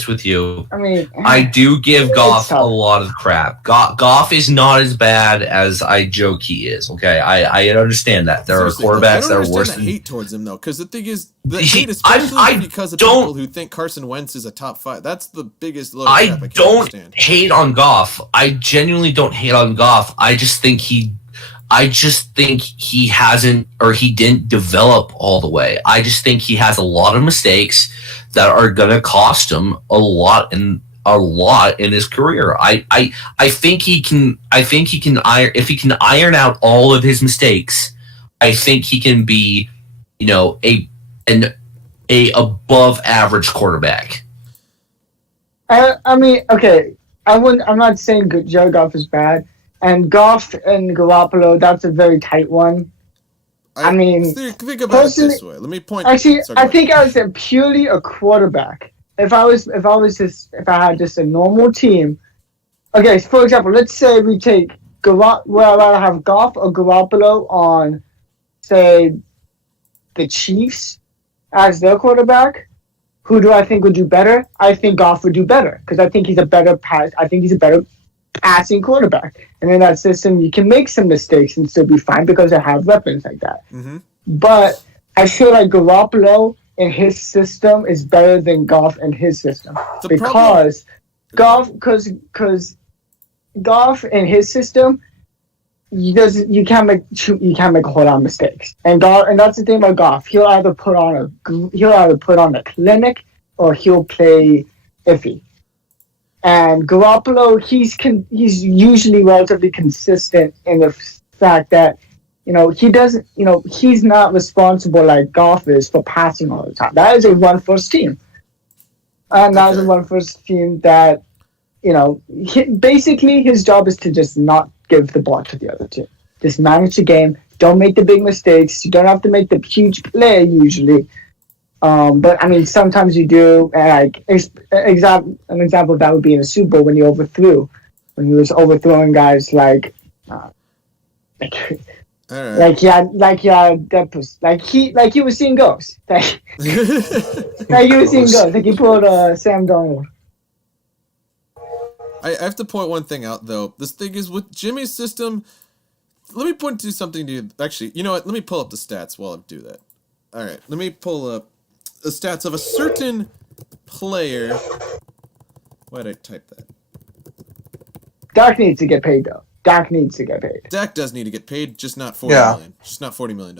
with you, I mean, I do give It's Goff a tough. lot of crap. Goff is not as bad as I joke he is. Okay, I understand that there Seriously, are quarterbacks that I are don't worse understand than. the hate towards him though, because the thing is, the He- hate especially I because of don't- people who think Carson Wentz is a top 5. That's the biggest load of I crap I can't don't understand. hate on Goff. I genuinely don't hate on Goff. I just think he hasn't, or he didn't develop all the way. I just think he has a lot of mistakes that are gonna cost him a lot in his career. I think he can iron, if he can iron out all of his mistakes. I think he can be, a above average quarterback. I mean, okay. I'm not saying Jared Goff is bad. And Goff and Garoppolo, that's a very tight one. I mean, think about it personally- this way. Let me point. Actually, sorry, I go think ahead. I was purely a quarterback. If I had just a normal team. Okay, so for example, let's say we take I'd rather have Goff or Garoppolo on, say, the Chiefs as their quarterback. Who do I think would do better? I think Goff would do better because I think he's a better passing quarterback. And in that system, you can make some mistakes and still be fine because they have weapons like that. Mhm. But I feel like Garoppolo in his system is better than Goff in his system The problem- because Goff in his system, you can't make a whole lot of mistakes. And that's the thing about Goff. He'll either put on a clinic or he'll play iffy. And Garoppolo, he's usually relatively consistent in the fact that he's not responsible like Goff is for passing all the time. That is a run-first team. And that is a run-first team that, basically his job is to just not give the ball to the other team. Just manage the game. Don't make the big mistakes. You don't have to make the huge play usually. But I mean, sometimes you do. Like an example of that would be in the Super Bowl when he was overthrowing guys like All right. like he was seeing ghosts. Like he was seeing ghosts. Like he pulled Sam Darnold. I have to point one thing out, though. This thing is with Jimmy's system. Let me point to something to you. Actually, you know what? Let me pull up the stats while I do that. All right. Let me pull up the stats of a certain player. Why did I type that? Dak needs to get paid though. Dak needs to get paid. Dak does need to get paid, just not $40 Yeah. million. Just not $40 million.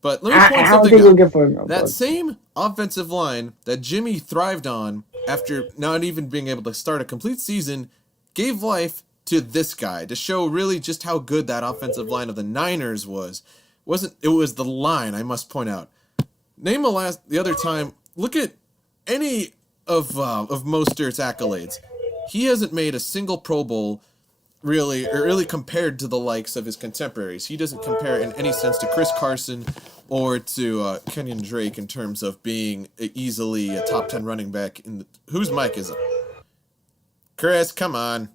But let me point I don't something think we'll out. get for him. That same offensive line that Jimmy thrived on after not even being able to start a complete season gave life to this guy to show really just how good that offensive line of the Niners was. It was the line, I must point out. Name the other time. Look at any of Mostert's accolades. He hasn't made a single Pro Bowl really compared to the likes of his contemporaries. He doesn't compare in any sense to Chris Carson or to Kenyon Drake in terms of being easily a top 10 running back. Whose mic is it? Chris, come on.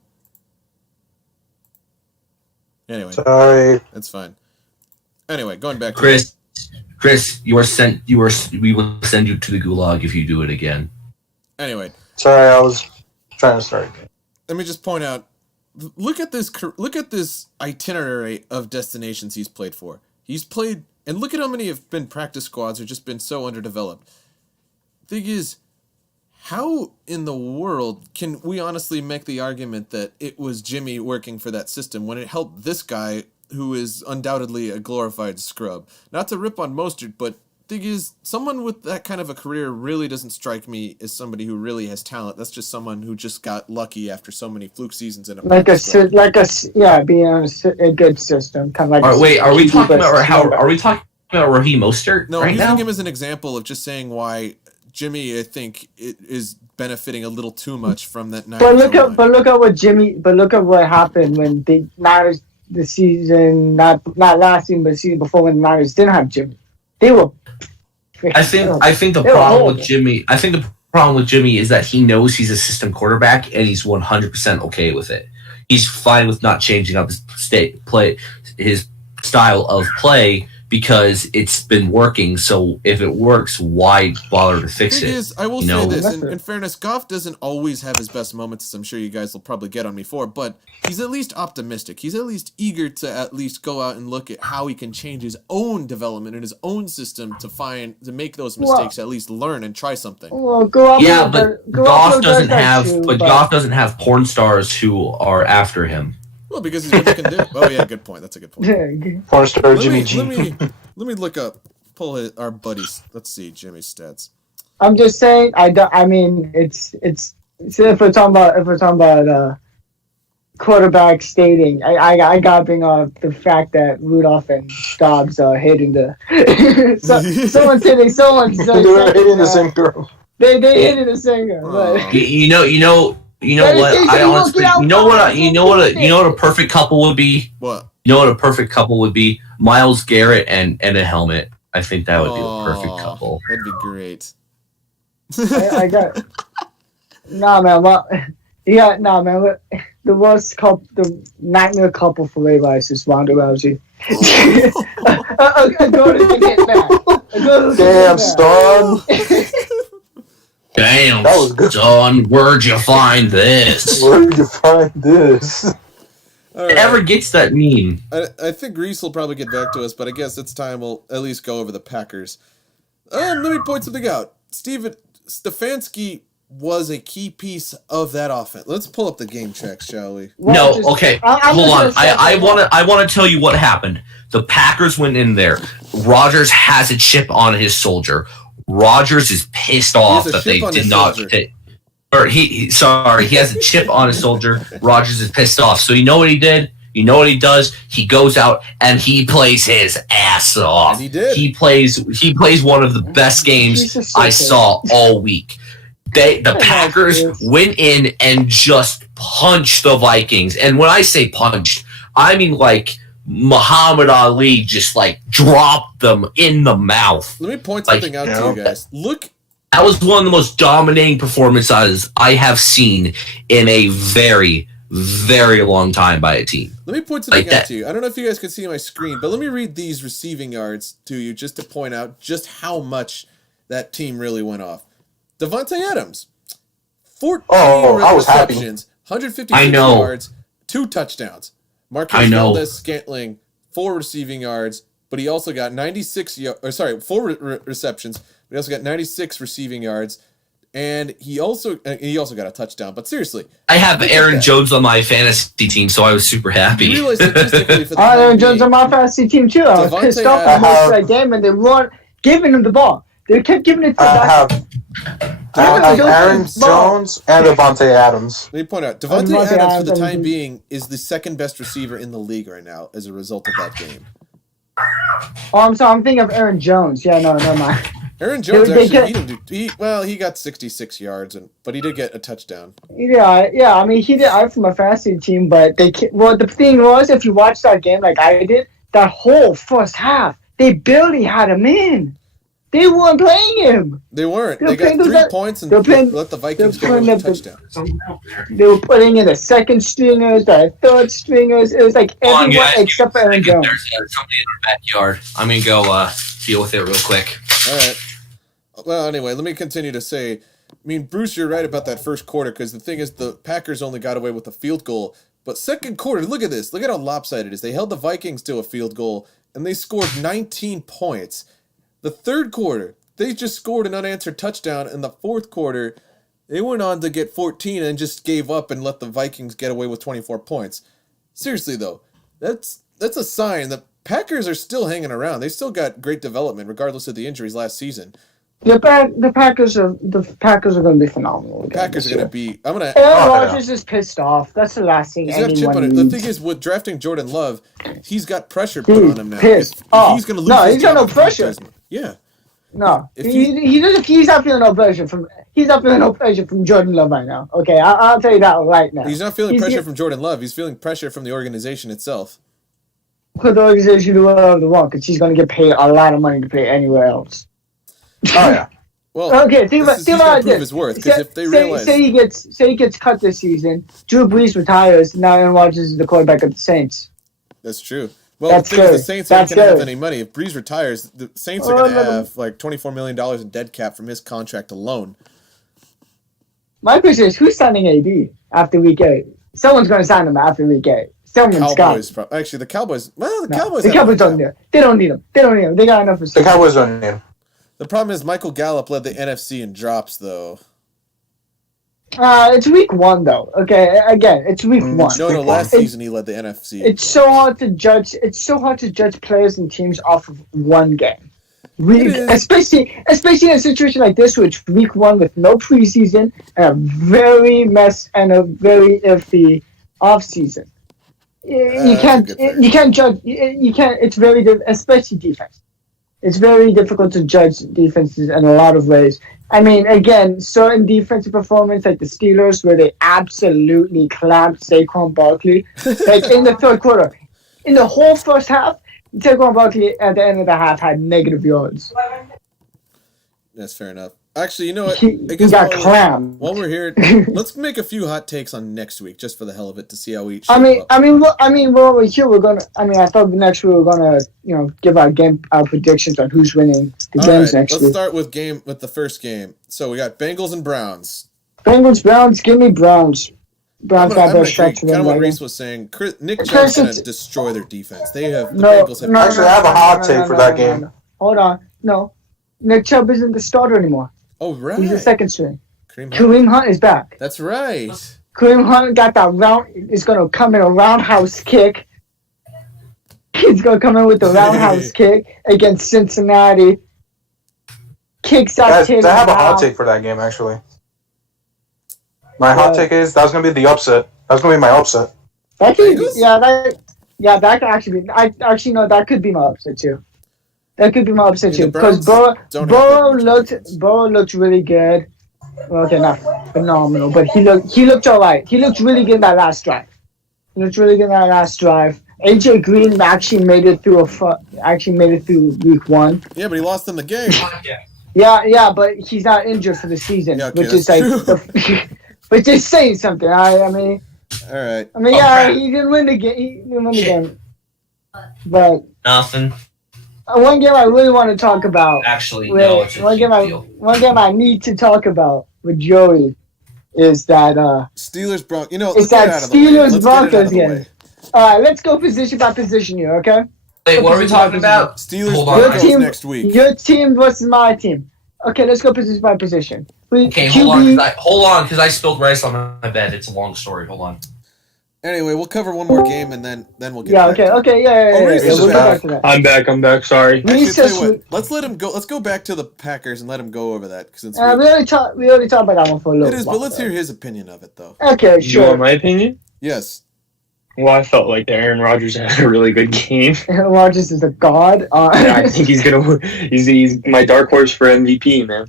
Anyway, Sorry. that's fine. Anyway, going back. Chris, you are sent. We will send you to the gulag if you do it again. Anyway, Sorry, I was trying to start. let me just point out. Look at this itinerary of destinations he's played for. He's played, and look at how many have been practice squads or just been so underdeveloped. Thing is, how in the world can we honestly make the argument that it was Jimmy working for that system when it helped this guy who is undoubtedly a glorified scrub? Not to rip on Mostert, but thing is, someone with that kind of a career really doesn't strike me as somebody who really has talent. That's just someone who just got lucky after so many fluke seasons in a being on a good system, kind of like. Wait, are we talking about Raheem Mostert No, right I'm now? using him as an example of just saying why Jimmy, I think, is benefiting a little too much from that. But look at what happened when the Niners the season, not last season, but the season before when the Niners didn't have Jimmy. They were. I think the problem with Jimmy is that he knows he's a system quarterback and he's 100% okay with it. He's fine with not changing up his style of play because it's been working. So if it works, why bother to fix it? I will say this, in fairness, Goff doesn't always have his best moments, as I'm sure you guys will probably get on me for, but he's at least optimistic. He's at least eager to at least go out and look at how he can change his own development and his own system to make those mistakes, at least learn and try something. Well, but Goff doesn't have porn stars who are after him. Well, because he's what he can do. Oh yeah, good point. That's a good point. Porn star Jimmy G. Let me look up. Our buddies. Let's see Jimmy's stats. I'm just saying. I mean, it's. So if we're talking about quarterback stating, I gotta bring up the fact that Rudolph and Dobbs are hitting the. Someone's hitting someone. They're hitting the same girl. They hitting the same girl. But. You know what? I honestly, you know what a perfect couple would be. What? You know what a perfect couple would be? Myles Garrett and a helmet. I think that would be a perfect couple. That'd be great. I got. Nah, man. Well, yeah, nah, man. The worst couple, the nightmare couple for Levi is just Ronda Rousey. A girl to get back. Damn, son. Damn, that was good. Son, where'd you find this? Where'd you find this? Right. It ever gets that meme. I think Reese will probably get back to us, but I guess it's time we'll at least go over the Packers. Let me point something out. Stefanski was a key piece of that offense. Let's pull up the game checks, shall we? Hold on. I want to tell you what happened. The Packers went in there. Rodgers has a chip on his shoulder. Rodgers is pissed off that they did not hit. Or he has a chip on his shoulder. Rodgers is pissed off. So you know what he did? You know what he does? He goes out and he plays his ass off. And he did. He plays one of the best games I saw all week. The Packers went in and just punched the Vikings. And when I say punched, I mean like Muhammad Ali just like dropped them in the mouth. Let me point something out to you guys. Look. That was one of the most dominating performances I have seen in a very, very long time by a team. Let me point something out to you. I don't know if you guys can see my screen, but let me read these receiving yards to you just to point out just how much that team really went off. Devontae Adams, 14 receptions, 156 yards, 2 touchdowns. Marquez Valdez-Scantling, 4 receiving yards, but he also got 4 receptions. But he also got 96 receiving yards, and he also got a touchdown. But seriously, I have Aaron Jones on my fantasy team, so I was super happy. You realize statistically for the Aaron Jones on my fantasy team too. I was pissed off at most of that game, and they weren't giving him the ball. They kept giving it to I have Aaron Jones and Devontae Adams. Let me point out, Devontae Adams, for the time being, is the second best receiver in the league right now as a result of that game. Oh, I'm sorry. I'm thinking of Aaron Jones. Yeah, no, never mind. Aaron Jones They actually, he didn't do. He got 66 yards, but he did get a touchdown. Yeah. I mean, he did out from a fantasy team, but the thing was, if you watch that game like I did, that whole first half, they barely had him in. They weren't playing him. They weren't. They got 3 points and let the Vikings go with a touchdown. They were putting in the second stringers, the third stringers. It was like everyone except Aaron Jones. There's somebody in our backyard. I'm going to go deal with it real quick. All right. Well, anyway, let me continue to say, I mean, Bruce, you're right about that first quarter, because the thing is the Packers only got away with a field goal. But second quarter, look at this. Look at how lopsided it is. They held the Vikings to a field goal, and they scored 19 points. The third quarter, they just scored an unanswered touchdown. In the fourth quarter, they went on to get 14 and just gave up and let the Vikings get away with 24 points. Seriously, though, that's a sign that Packers are still hanging around. They still got great development, regardless of the injuries last season. The Packers are going to be phenomenal. The Packers are going to be. Aaron Rodgers is pissed off. That's the last thing anyone needs. The thing is, with drafting Jordan Love, he's got pressure put on him now. Pissed off. He's going to lose. He's got no pressure. Yeah. No, he doesn't. He's not feeling no pressure from. He's not feeling no pressure from Jordan Love right now. Okay, I'll tell you that right now. He's not feeling pressure from Jordan Love. He's feeling pressure from the organization itself. Put the organization do whatever they want, because he's going to get paid a lot of money to play anywhere else. Oh yeah. Well, okay, think about this. His worth, because if they realize, say he gets cut this season, Drew Brees retires. Now Aaron Rodgers is the quarterback of the Saints. That's true. Well, the Saints aren't going to have any money. If Brees retires, the Saints are going to have like $24 million in dead cap from his contract alone. My question is, who's signing AD after week 8? Someone's going to sign him after week 8. Actually, the Cowboys. Well, the Cowboys. The Cowboys don't need him. They don't need him. They got enough. The Cowboys don't need him. The problem is Michael Gallup led the NFC in drops, though. It's week 1, though. Okay, again, it's week 1. No, last season he led the NFC. It's so hard to judge. It's so hard to judge players and teams off of one game. Especially in a situation like this, which week 1 with no preseason and a very iffy off season. You can't judge. You can't. It's very especially defense. It's very difficult to judge defenses in a lot of ways. I mean, again, certain defensive performance like the Steelers, where they absolutely clamped Saquon Barkley, like in the third quarter, in the whole first half, Saquon Barkley at the end of the half had negative yards. That's fair enough. Actually, you know what? He got clammed. While we're here, let's make a few hot takes on next week, just for the hell of it, to see how we. I mean, while we're here, we're gonna. I mean, I thought next week we're gonna, give our predictions on who's winning the games next week. Let's start with the first game. So we got Bengals and Browns. Browns. Give me Browns. Browns got better shots to win. Kind of what Reese was saying. Nick Chubb's gonna destroy their defense. Bengals have. Actually, I have a hot take for that game. Hold on, no, Nick Chubb isn't the starter anymore. Oh, right. He's the second string. Kareem Hunt is back. That's right. Kareem Hunt got that is going to come in a roundhouse kick. He's going to come in with the roundhouse kick against Cincinnati. Kicks that kid. I have a hot take for that game, actually. My hot take is that's going to be the upset. That's going to be my upset. That could actually be. That could be my upset, too. That could be my upset too, because Burrow looked really good. Well, okay, not phenomenal, but he looked all right. He looked really good in that last drive. AJ Green actually made it through week 1. Yeah, but he lost in the game. Yeah, but he's not injured for the season, which is which is saying something. I mean, all right. I mean, he didn't win the game. But nothing. One game I really want to talk about. Actually, no, it's one game I need to talk about with Joey is that Steelers Broncos. It's that Steelers Broncos game. All right, let's go position by position here, okay? Wait, what are we talking about? Steelers Broncos next week. Your team versus my team. Okay, let's go position by position. Hold on, because I spilled rice on my bed. It's a long story. Hold on. Anyway, we'll cover one more game and then we'll get back to it. We'll go back to that. I'm back. Sorry. Actually, let's let him go. Let's go back to the Packers and let him go over that. Since we already talked about that one for a little while. It is, but let's hear his opinion of it, though. Okay, sure. You want my opinion? Yes. Well, I felt like Aaron Rodgers had a really good game. Aaron Rodgers is a god. I think he's gonna. He's my dark horse for MVP, man.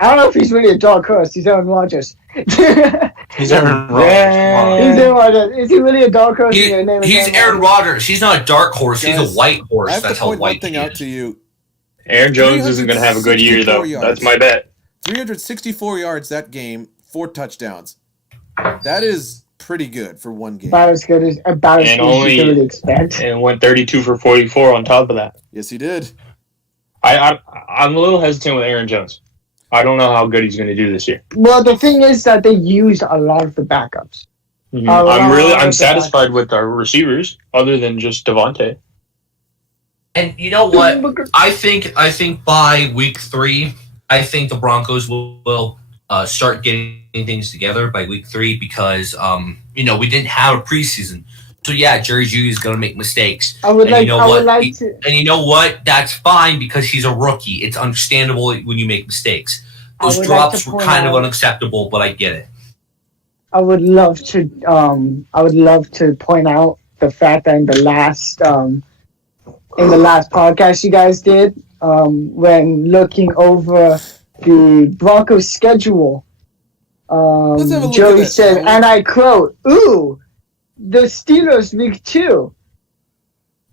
I don't know if he's really a dark horse. He's Aaron Rodgers. He's Aaron Rodgers. Yeah. He's Aaron Rodgers. Is he really a dark horse? He's Aaron Rodgers. He's not a dark horse. Guys, he's a white horse. I have That's to how point one white thing he out is. to you. Aaron Jones isn't gonna have a good year though. 364 That's my bet. 364 yards that game, 4 touchdowns. That is pretty good for one game. About as good as you can really expect. And went 32 for 44 on top of that. Yes, he did. I'm a little hesitant with Aaron Jones. I don't know how good he's going to do this year. Well, the thing is that they used a lot of the backups. Mm-hmm. I'm satisfied with our receivers, other than just Devontae. And you know what? I think by week 3, I think the Broncos will start getting things together by week 3 because we didn't have a preseason. So yeah, Jerry Jeudy is going to make mistakes. And you know what? That's fine because he's a rookie. It's understandable when you make mistakes. Those drops were kind of unacceptable, but I get it. I would love to point out the fact that in the last podcast you guys did, when looking over the Broncos schedule, Joey said, and I quote, "Ooh, the Steelers week 2."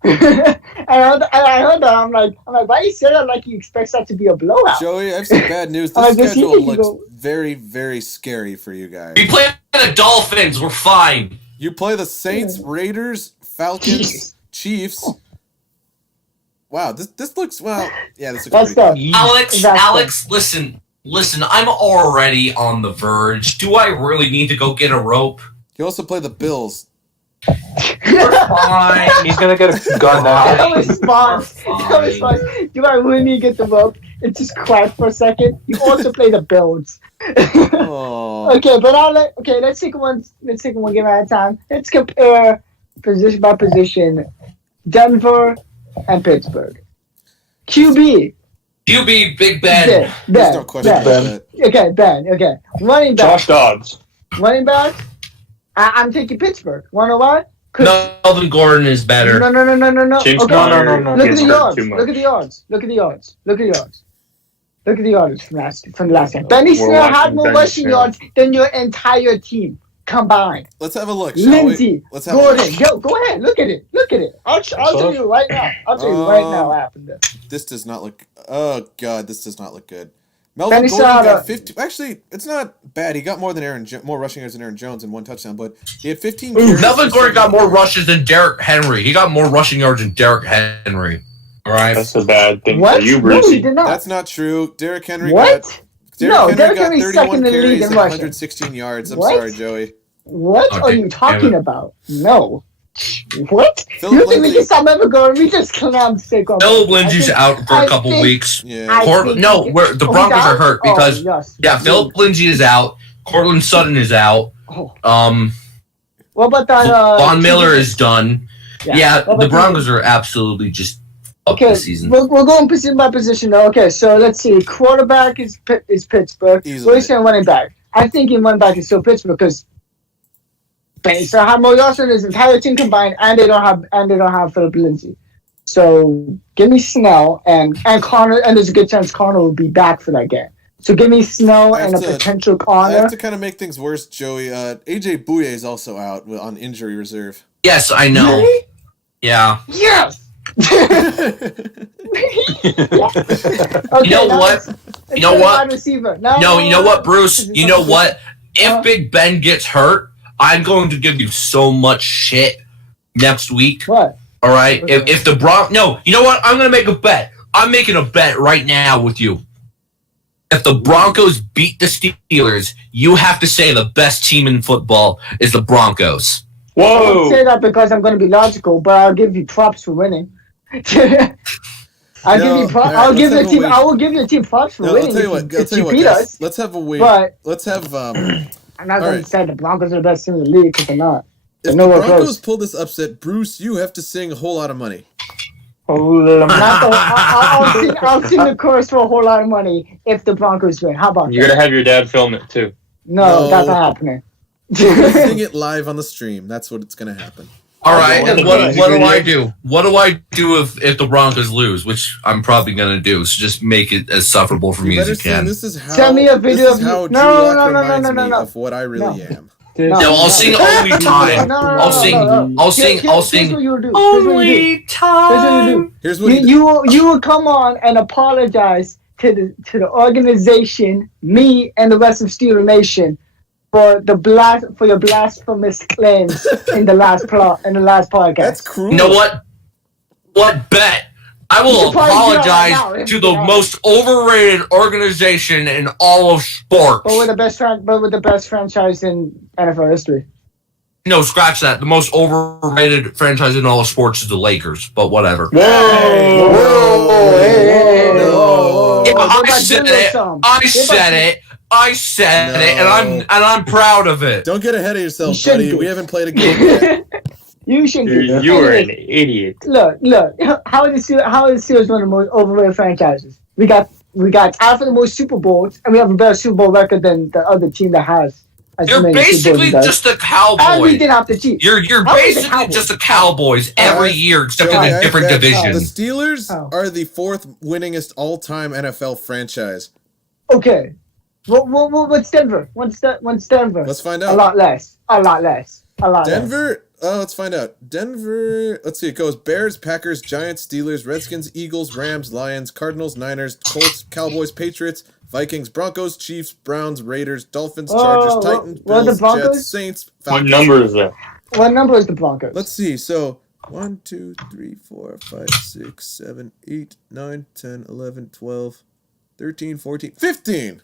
and I heard that. I'm like, why you say that like he expects that to be a blowout? Joey, I have some bad news. This schedule looks very, very scary for you guys. We play the Dolphins. We're fine. You play the Saints, Raiders, Falcons, Chiefs. Wow, this looks Yeah, this looks pretty good. Alex, listen. I'm already on the verge. Do I really need to go get a rope? You also play the Bills. We're fine. He's gonna get a gun now. That was fun. Do I really need to get the rope? It just quiet for a second. You also play the Bills. Okay, but let's take one game at a time. Let's compare position by position Denver and Pittsburgh. QB, Big Ben. There's no question about that. Okay, Ben. Okay, running back. Josh Dobbs. Running back. I'm taking Pittsburgh. Wanna why? Melvin Gordon is better. No. James Okay. Conner Look at the yards. too much. Look at the yards. Look at the yards from the last game. Benny Snell had more rushing yards than your entire team combined. Let's have a look. Lindsey, Gordon, go. Go ahead. Look at it. I'll tell you right now. What happened there. This does not look. Oh God, this does not look good. Melvin Gordon got 50. Actually, it's not bad. He got more rushing yards than Aaron Jones and 1 touchdown, but he had 15. Melvin Gordon got more rushes than Derrick Henry. He got more rushing yards than Derrick Henry. All right, that's a bad thing for you, Bruce. No, he did not. That's not true. Derrick Henry What? Derrick Henry got 31 second in the league carries in and rushing. 116 yards. I'm What? sorry, Joey. What are you talking about? No. What? Philip You think we Lindsay- can stop ever going? We just cannot stick on. Philip Lindsay's out for a couple weeks. Yeah. The Broncos are hurt because Philip Lindsay is out. Cortland Sutton is out. What about that? Von Miller is done. Yeah, the Broncos are absolutely just up this season. We're going position by position though. Okay, so let's see. Quarterback is Pittsburgh. Easily. What are you saying running back? I think in running back is still Pittsburgh because Baser had more yards than his entire team combined, and they don't have Philip Lindsay. So give me Snell and Connor, and there's a good chance Connor will be back for that game. So give me Snell and a potential Connor. I have to kind of make things worse, Joey. AJ Bouye is also out on injury reserve. Yes, I know. Really? Yeah. Yes. You know what? You know what? No, you know what, Bruce? You know what? If Big Ben gets hurt, I'm going to give you so much shit next week. What? All right? If the No, you know what? I'm going to make a bet. I'm making a bet right now with you. If the Broncos beat the Steelers, you have to say the best team in football is the Broncos. I won't say that because I'm going to be logical, but I'll give you props for winning. I will give the team props for winning. I'll tell you what, guys. Let's have a wait. Let's have. I'm not going to say the Broncos are the best team in the league because they're not. If the Broncos pull this upset, Bruce, you have to sing a whole lot of money. I'll sing the chorus for a whole lot of money if the Broncos win. How about You're that? going to have your dad film it too. No, that's not happening. Sing it live on the stream. That's what it's going to happen. All right, I'll and go what with do the I do? What do I do if the Broncos lose? Which I'm probably gonna do. So just make it as sufferable for me better as you sing. can. This is how. Send me a video This is of you. how No, Juliak no, no, no, reminds no, no, me no. of what I really am. No, No, I'll no. sing only time. No, I'll sing. no. I'll sing. I'll Here's sing. what you'll do. Here's what you do. Only time. Here's what he did. You will come on and apologize to the organization, me and the rest of Steeler Nation for your blasphemous claims in the last podcast. That's cruel. You know what? What bet? I You will should probably do that right apologize now. to the most overrated organization in all of sports. But with the best franchise in NFL history. No, scratch that. The most overrated franchise in all of sports is the Lakers. But whatever. Whoa, hey, No. Yeah, They I got said Denver it. some. I They said it. I said No. it, and I'm proud of it. Don't get ahead of yourself, You shouldn't buddy. be. We haven't played a game yet. You shouldn't do that. You are an Anyways, idiot. Look. How is the Steelers one of the most overrated franchises? We got tied for the most Super Bowls, and we have a better Super Bowl record than the other team that has. As You're many Super Bowls basically as us. just a And we cowboy. didn't have to cheat. You're How is it basically Cowboys? just a Cowboys every Alright. year, except Joey, in I a have different bet. division. The Steelers Oh. are the fourth winningest all-time NFL franchise. Okay. What's Denver? What's Denver? Let's find A out. lot less. Less. Denver. Let's find out. Denver. Let's see. It goes Bears, Packers, Giants, Steelers, Redskins, Eagles, Rams, Lions, Cardinals, Niners, Colts, Cowboys, Patriots, Vikings, Broncos, Chiefs, Browns, Raiders, Dolphins, Chargers, Titans, what are the Bills, Broncos? Jets, Saints, What Falcons. number is that? What number is the Broncos? Let's see. So 1, 2, 3, 4, 5, 6, 7, 8, 9, 10, 11, 12, 13, 14, 15.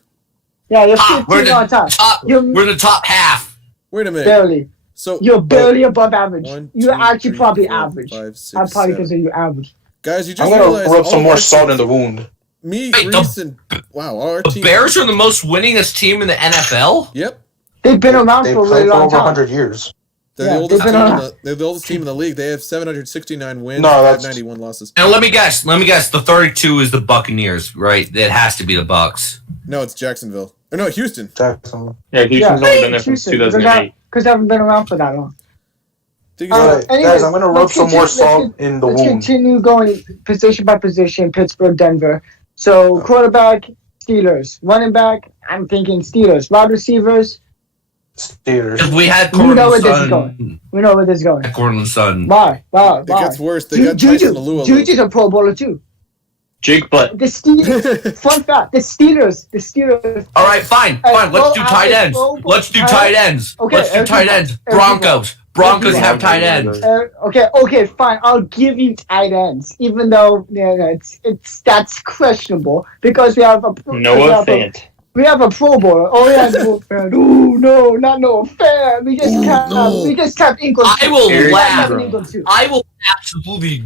Yeah, you're Ah, 15 on top. we're the top half. Wait a minute. Barely. So You're barely above average. 1, You're 2, actually 3, probably 4, average. 5, 6, I'd probably 7. consider you average. Guys, you I'm just gonna realized rub all some of more our salt in teams- the wound. Me, Wait, Reese, and wow, our The team. Bears are the most winningest team in the NFL. Yep, They've been around They for a played really for long over time. 100 years. they're Yeah, the oldest they've team. been They're the oldest team in the league. They have 769 wins, No, that's- 591 losses. And let me guess. The 32 is the Buccaneers, right? It has to be the Bucks. No, it's Jacksonville. Or no, Houston. Jackson. Yeah, Houston's only been there since Houston, 2008. because they haven't been around for that long. Think about Alright, it. anyways, guys, I'm gonna rub let's some more continue- salt in the Let's wound. continue going position by position. Pittsburgh, Denver. So quarterback, Steelers. Running back, I'm thinking Steelers. Wide receivers, Steelers. If we had You know where Cortland this is Sutton, going. we know where this is going. Cortland Sutton. Why? It gets worse. They got Tyson Alua. Juju's a Pro Bowler too. Jake Butt. The Steelers. Fun fact: the Steelers. All right, fine. Let's do tight ends. Let's do tight ends. Okay, Let's do everyone. tight ends. Everyone. Broncos have tight ends. Okay, fine. I'll give you tight ends, even though that's questionable because we have a Noah Fant. We have a Pro Bowler. Oh yeah, Noah Fant. Ooh, no, not Noah Fant. We just no. we just have England. I will Eric laugh. Ebron. I will absolutely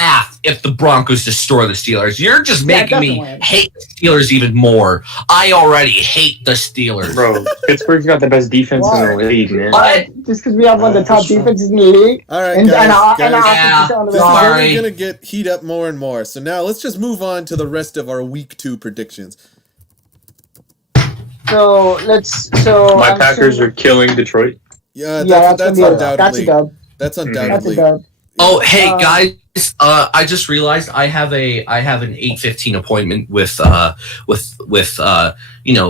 laugh if the Broncos destroy the Steelers. You're just making me definitely. hate the Steelers even more. I already hate the Steelers. Bro, Pittsburgh's got the best defense in the league, man. What? Just because we have one of the top That's true. defenses in the league, All right, and guys. our guys. offense is on the This is way. Sorry. only gonna get heat up more and more. So now let's just move on to the rest of our week 2 predictions. So My I'm Packers assuming- are killing Detroit. Yeah, Yeah, that's gonna be a undoubtedly. dub. That's That's a undoubtedly. dub. Oh, hey Um, guys! I just realized I have an 8:15 appointment with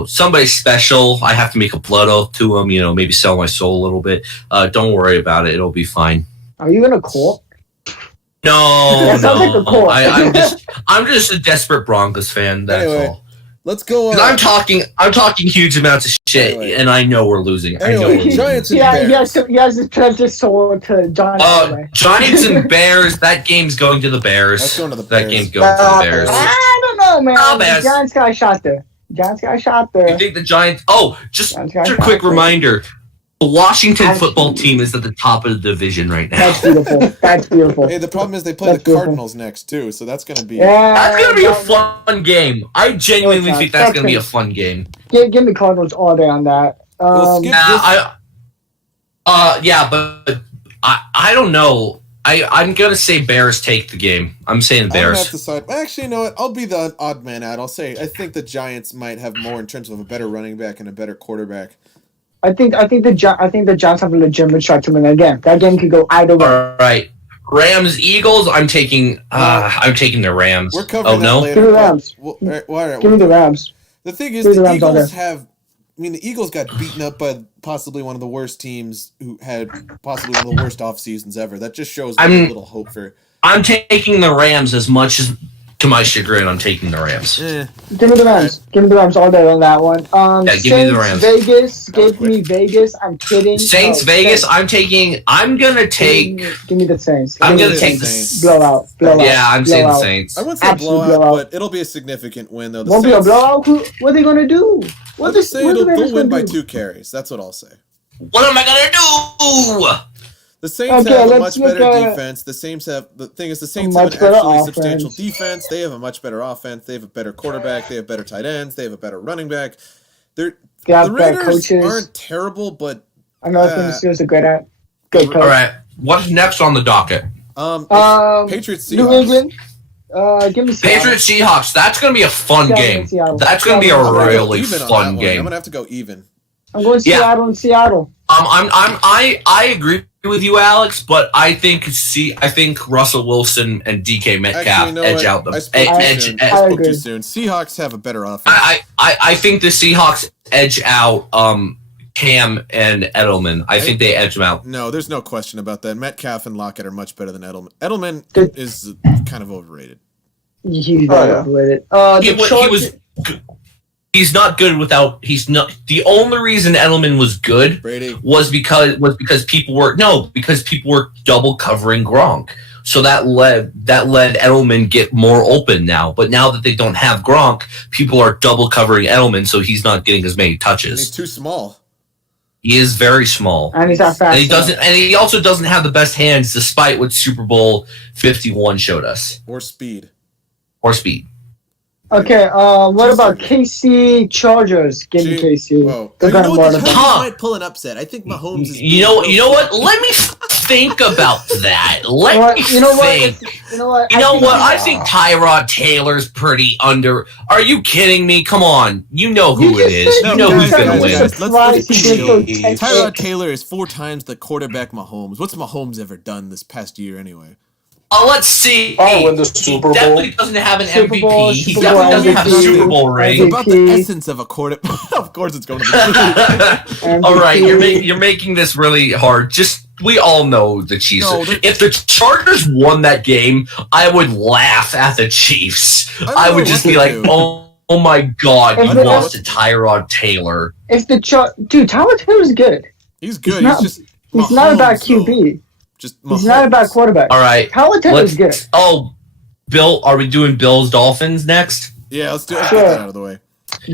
somebody special. I have to make a blood oath to him. Maybe sell my soul a little bit. Don't worry about it. It'll be fine. Are you in a court? No, That sounds like a call. I'm just a desperate Broncos fan. That's Anyway, all. Let's go on. 'Cause I'm talking huge amounts of shit, Anyway. and I know we're losing. I know Anyway, we're losing. Giants and Yeah, Bears. he has to pledge his soul to John. Elway. Giants and Bears. That game's going to the Bears. That's going to the That Bears. game's going to the Bears. I don't know, man. Oh, Bears. Giants got a shot there. You think the Giants? Oh, just Giants got a shot quick there. reminder: the Washington Actually- football team is at the top of the division right now. That's beautiful. That's beautiful. Hey, the problem is they play That's the beautiful. Cardinals next too, so that's gonna be. Yeah, That's gonna be a that- fun game. I genuinely No, think it's that's not. gonna be a fun game. Give me Cardinals all day on that. We'll skip Yeah, but I don't know. I'm gonna say Bears take the game. I'm saying I'm gonna have Bears. to side. Actually, you know what? I'll be the odd man out. I'll say I think the Giants might have more in terms of a better running back and a better quarterback. I think the Giants have a legitimate shot to win again. That game could go either way. All right. Rams, Eagles. I'm taking the Rams. We're covering that no. later. Give me the Rams. Give me the Rams. The thing is, Give me the the Rams all Eagles day. have. I mean, the Eagles got beaten up by possibly one of the worst teams who had possibly one of the worst off seasons ever. That just shows very little hope for. I'm taking the Rams as much as, to my chagrin, I'm taking the Rams. Give me the Rams. Give me the Rams all day on that one. Yeah, give me the Rams. Vegas. Give me Vegas. I'm kidding. Saints, Vegas. Saints. I'm gonna take. Give me the Saints. I'm Give gonna me take the Saints. blowout. Yeah, I'm saying the blowout. Saints. I wouldn't say Absolute blowout, blowout. but it'll be a significant win though. The Won't be a Saints, blowout. What are they gonna do? I'll just say they'll win by 2 carries. That's what I'll say. What am I gonna do? The Saints Okay, have a let's much better look at- defense. The Saints have an much actually better substantial offense. defense. They have a much better offense. They have a better quarterback. They have better tight ends. They have a better running back. They The have better Raiders coaches. aren't terrible, but I know the Steelers are good at. Good coach. All right. What's next on the docket? Patriots New Seahawks. England. Give me Seattle. Patriots Seahawks. That's gonna be a fun Seattle, game. Seattle. That's gonna be a I'm gonna go really even on that fun one. I'm game. gonna have to go even. I'm going Yeah. Seattle and Seattle. I agree with you, Alex, but I think Russell Wilson and DK Metcalf Actually, you know edge what? out them. I spoke too soon. I spoke agree. too soon. Seahawks have a better offense. I think the Seahawks edge out Cam and Edelman. I think they edge them out. No, there's no question about that. Metcalf and Lockett are much better than Edelman. Edelman is kind of overrated. He's very overrated. He's not good without. He's not the only reason Edelman was good. Brady. Was because people were double covering Gronk. So that led Edelman get more open now. But now that they don't have Gronk, people are double covering Edelman, so he's not getting as many And he's touches. too small. He is very small. And he's not fast. And he also doesn't have the best hands, despite what Super Bowl 51 showed us. Or speed. Or speed. Okay, what about KC Chargers? Give me KC. Whoa. They're You gonna know what? The mortify. Chargers might pull an upset. I think Mahomes is. You know what? Let me think about that. Let me You know what? think. You know what? You know what? I think Tyrod Taylor's pretty under. Are you kidding me? Come on. You know who it is. You know who's going to win. Let's chill. Tyrod Taylor is 4 times the quarterback Mahomes. What's Mahomes ever done this past year anyway? Let's see. Oh, win the Super He Bowl. definitely doesn't have an Super MVP. Bowl, He Super definitely Bowl doesn't have a MVP. Super Bowl ring. It's about the essence of a quarterback. Of course, it's going to be. All right, you're making this really hard. We all know the Chiefs. No, if the Chargers won that game, I would laugh at the Chiefs. I would just be like, oh my God, you lost to Tyrod Taylor. If the dude, Tyrod Taylor's good. He's good. He's not a bad QB. He's not a bad quarterback. All right, Tyrod Taylor's good. Oh, Bill, are we doing Bills Dolphins next? Yeah, let's do it. Let's get that out of the way.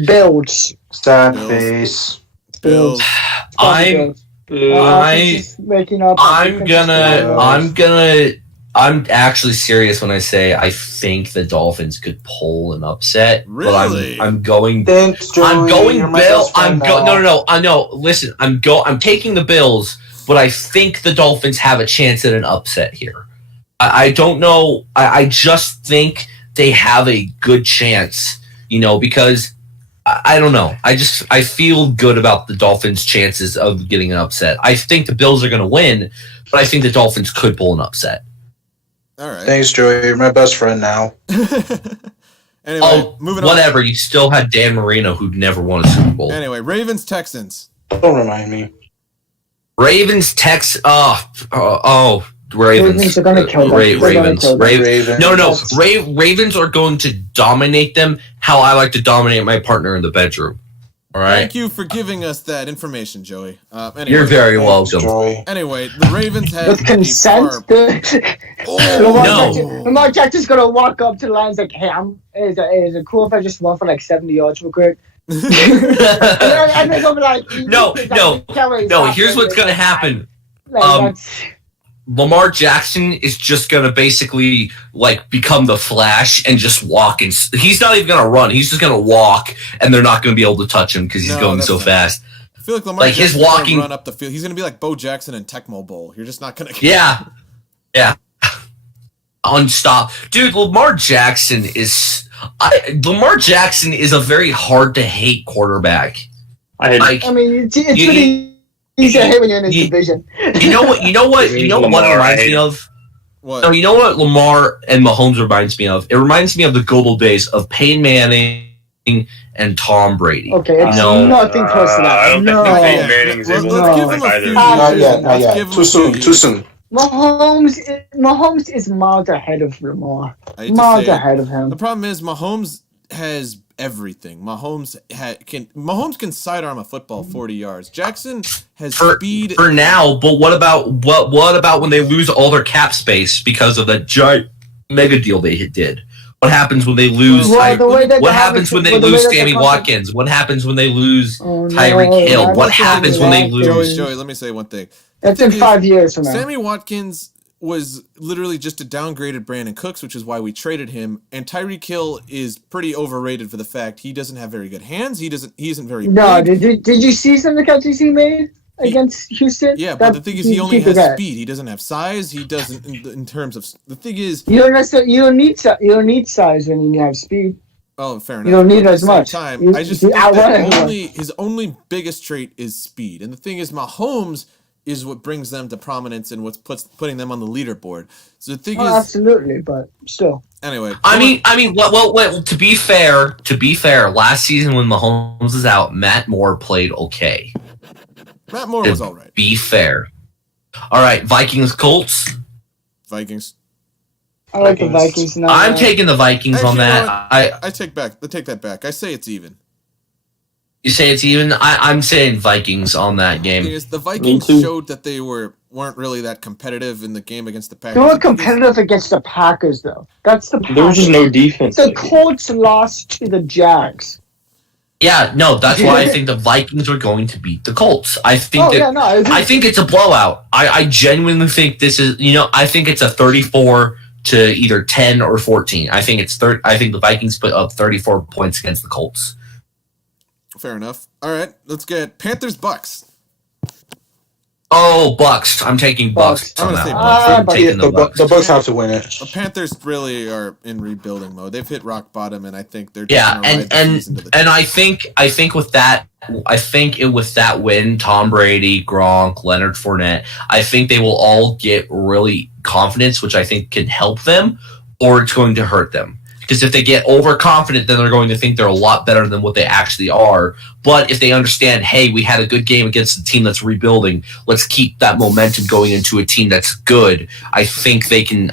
Bills. Sad face. Bills. I'm actually serious when I say I think the Dolphins could pull an upset. Really? But I'm going. Thanks, Joey. I'm going You're my Bill. best friend now. No. I know. Listen, I'm taking the Bills, but I think the Dolphins have a chance at an upset here. I don't know. I just think they have a good chance. Because I don't know. I feel good about the Dolphins' chances of getting an upset. I think the Bills are going to win, but I think the Dolphins could pull an upset. All right. Thanks, Joey. You're my best friend now. Anyway, moving on. Whatever. You still had Dan Marino, who never won a Super Bowl. Anyway, Ravens Texans. Don't remind me. Ravens Ravens are gonna kill them. Ravens are going to dominate them how I like to dominate my partner in the bedroom. All right. Thank you for giving us that information, Joey. Anyway, You're very Thanks, welcome. Joey. Anyway, the Ravens have With consent, Lamar Jackson's gonna walk up to the lines like, "Hey, is it cool if I just run for like 70 yards real quick?" and they're gonna be like, No. Here's what's gonna happen. Lamar Jackson is just gonna basically become the Flash and just walk, and he's not even gonna run. He's just gonna walk, and they're not gonna be able to touch him because he's going so fast. I feel like Lamar his Jackson's walking gonna run up the field. He's gonna be like Bo Jackson in Tecmo Bowl. You're just not gonna. Yeah. Unstop, dude. Lamar Jackson is a very hard to hate quarterback. Like, I mean, it's You- pretty easy to hate when you're in this division. you know what Lamar, reminds I me hate of? What? No, you know what Lamar and Mahomes reminds me of? It reminds me of the global days of Peyton Manning and Tom Brady. Okay, it's No. nothing close to that. I don't No. think Peyton Yeah, Manning's well, able let's to give him a like few either. Ah, Not years. yet, not Let's yet. give him Too a soon, few too years. soon. Mahomes is miles ahead of Lamar. I hate to Miles say it. ahead of him. The problem is Mahomes has everything. Mahomes can sidearm a football 40 yards. Jackson has speed for now, but what about when they lose all their cap space because of that giant mega deal they did? What happens when they lose? Well, the way that what they have happens it- when they well, the way lose that the Sammy contract- Watkins? What happens when they lose Oh, no, Tyreek Hill? not What Sammy happens when they Watkins. lose? Joey, let me say one thing. That's The in thing 5 years from now. Sammy Watkins was literally just a downgraded Brandon Cooks, which is why we traded him. And Tyreek Hill is pretty overrated for the fact he doesn't have very good hands. He isn't very No, big. did you see some of the catches he made against Houston? Yeah, but the thing is, he only keep it has that. speed. He doesn't have size. He doesn't in terms of the thing is. You don't need size when you have speed. Oh, fair enough. You don't need But at as the same much. Time, You- I just you think outrun that everyone. his only biggest trait is speed, and the thing is, Mahomes is what brings them to prominence and what's putting them on the leaderboard. So the thing Oh, is, absolutely, but still. anyway. I mean, well, to be fair, last season when Mahomes was out, Matt Moore played okay. Matt Moore was all right. Be fair. All right, Vikings Colts. Vikings. I like the Vikings now. I'm taking the Vikings Actually, on you know that. what? I take that back. I say it's even. You say it's even. I'm saying Vikings on that The thing game. is, the Vikings too. showed that they weren't really that competitive in the game against the Packers. They were The thing is- competitive against the Packers, though. That's the Packers. There was just no defense. The Colts lost to the Jags. Yeah, no, that's why I think the Vikings are going to beat the Colts. I think I think it's a blowout. I genuinely think this is. I think it's a 34 to either 10 or 14. I think it's I think the Vikings put up 34 points against the Colts. Fair enough. All right, let's get Panthers Bucks. Oh, Bucks! I'm taking Bucks. I'm on gonna that say one. Bucks. I'm Bucks. taking the Bucks. The Bucks have to win it. The Panthers really are in rebuilding mode. They've hit rock bottom, and I think they're just Yeah, gonna ride the and season to the I think with that win, Tom Brady, Gronk, Leonard Fournette, I think they will all get really confidence, which I think can help them, or it's going to hurt them. Because if they get overconfident, then they're going to think they're a lot better than what they actually are. But if they understand, hey, we had a good game against a team that's rebuilding, let's keep that momentum going into a team that's good. I think they can.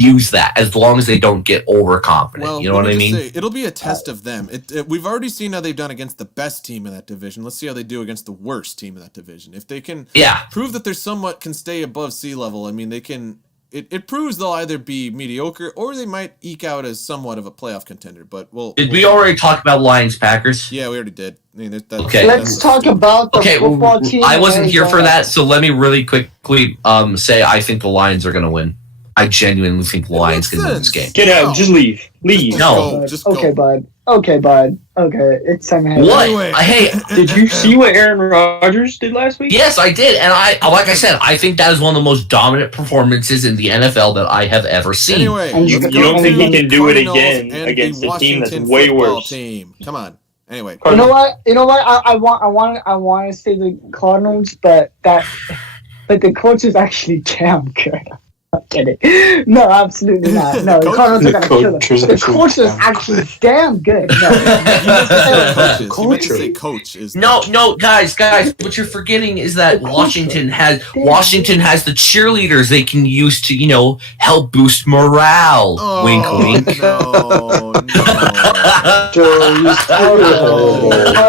Use that as long as they don't get overconfident. Well, you know what I mean? It'll be a test of them. We've already seen how they've done against the best team in that division. Let's see how they do against the worst team in that division. If they can prove that they're somewhat can stay above sea level, I mean, they can. It proves they'll either be mediocre or they might eke out as somewhat of a playoff contender. But Did we already talk about Lions Packers? Yeah, we already did. I mean, Okay. Let's talk about the football team. I wasn't here for that, so let me really quickly say I think the Lions are going to win. I genuinely think the Lions can win this game. Get out. Just leave. Leave. No. Just Okay, go. bud. Okay, bud. Okay, it's time. What? Anyway. Hey, Did you see what Aaron Rodgers did last week? yes, I did, and like I said, I think that is one of the most dominant performances in the NFL that I have ever seen. Anyway, And You let's don't go think to he can do it Cardinals again and against the a team that's Washington way football worse? Team. Come on. Anyway, You know what? I want to say the Cardinals, but the coach is actually damn good. I'm kidding. No, absolutely not. No, the Cardinals are gonna kill them. The coach is actually damn good. No. you meant to say coach is No, guys, what you're forgetting is that Washington has the cheerleaders they can use to, help boost morale. Oh, Wink, wink. No.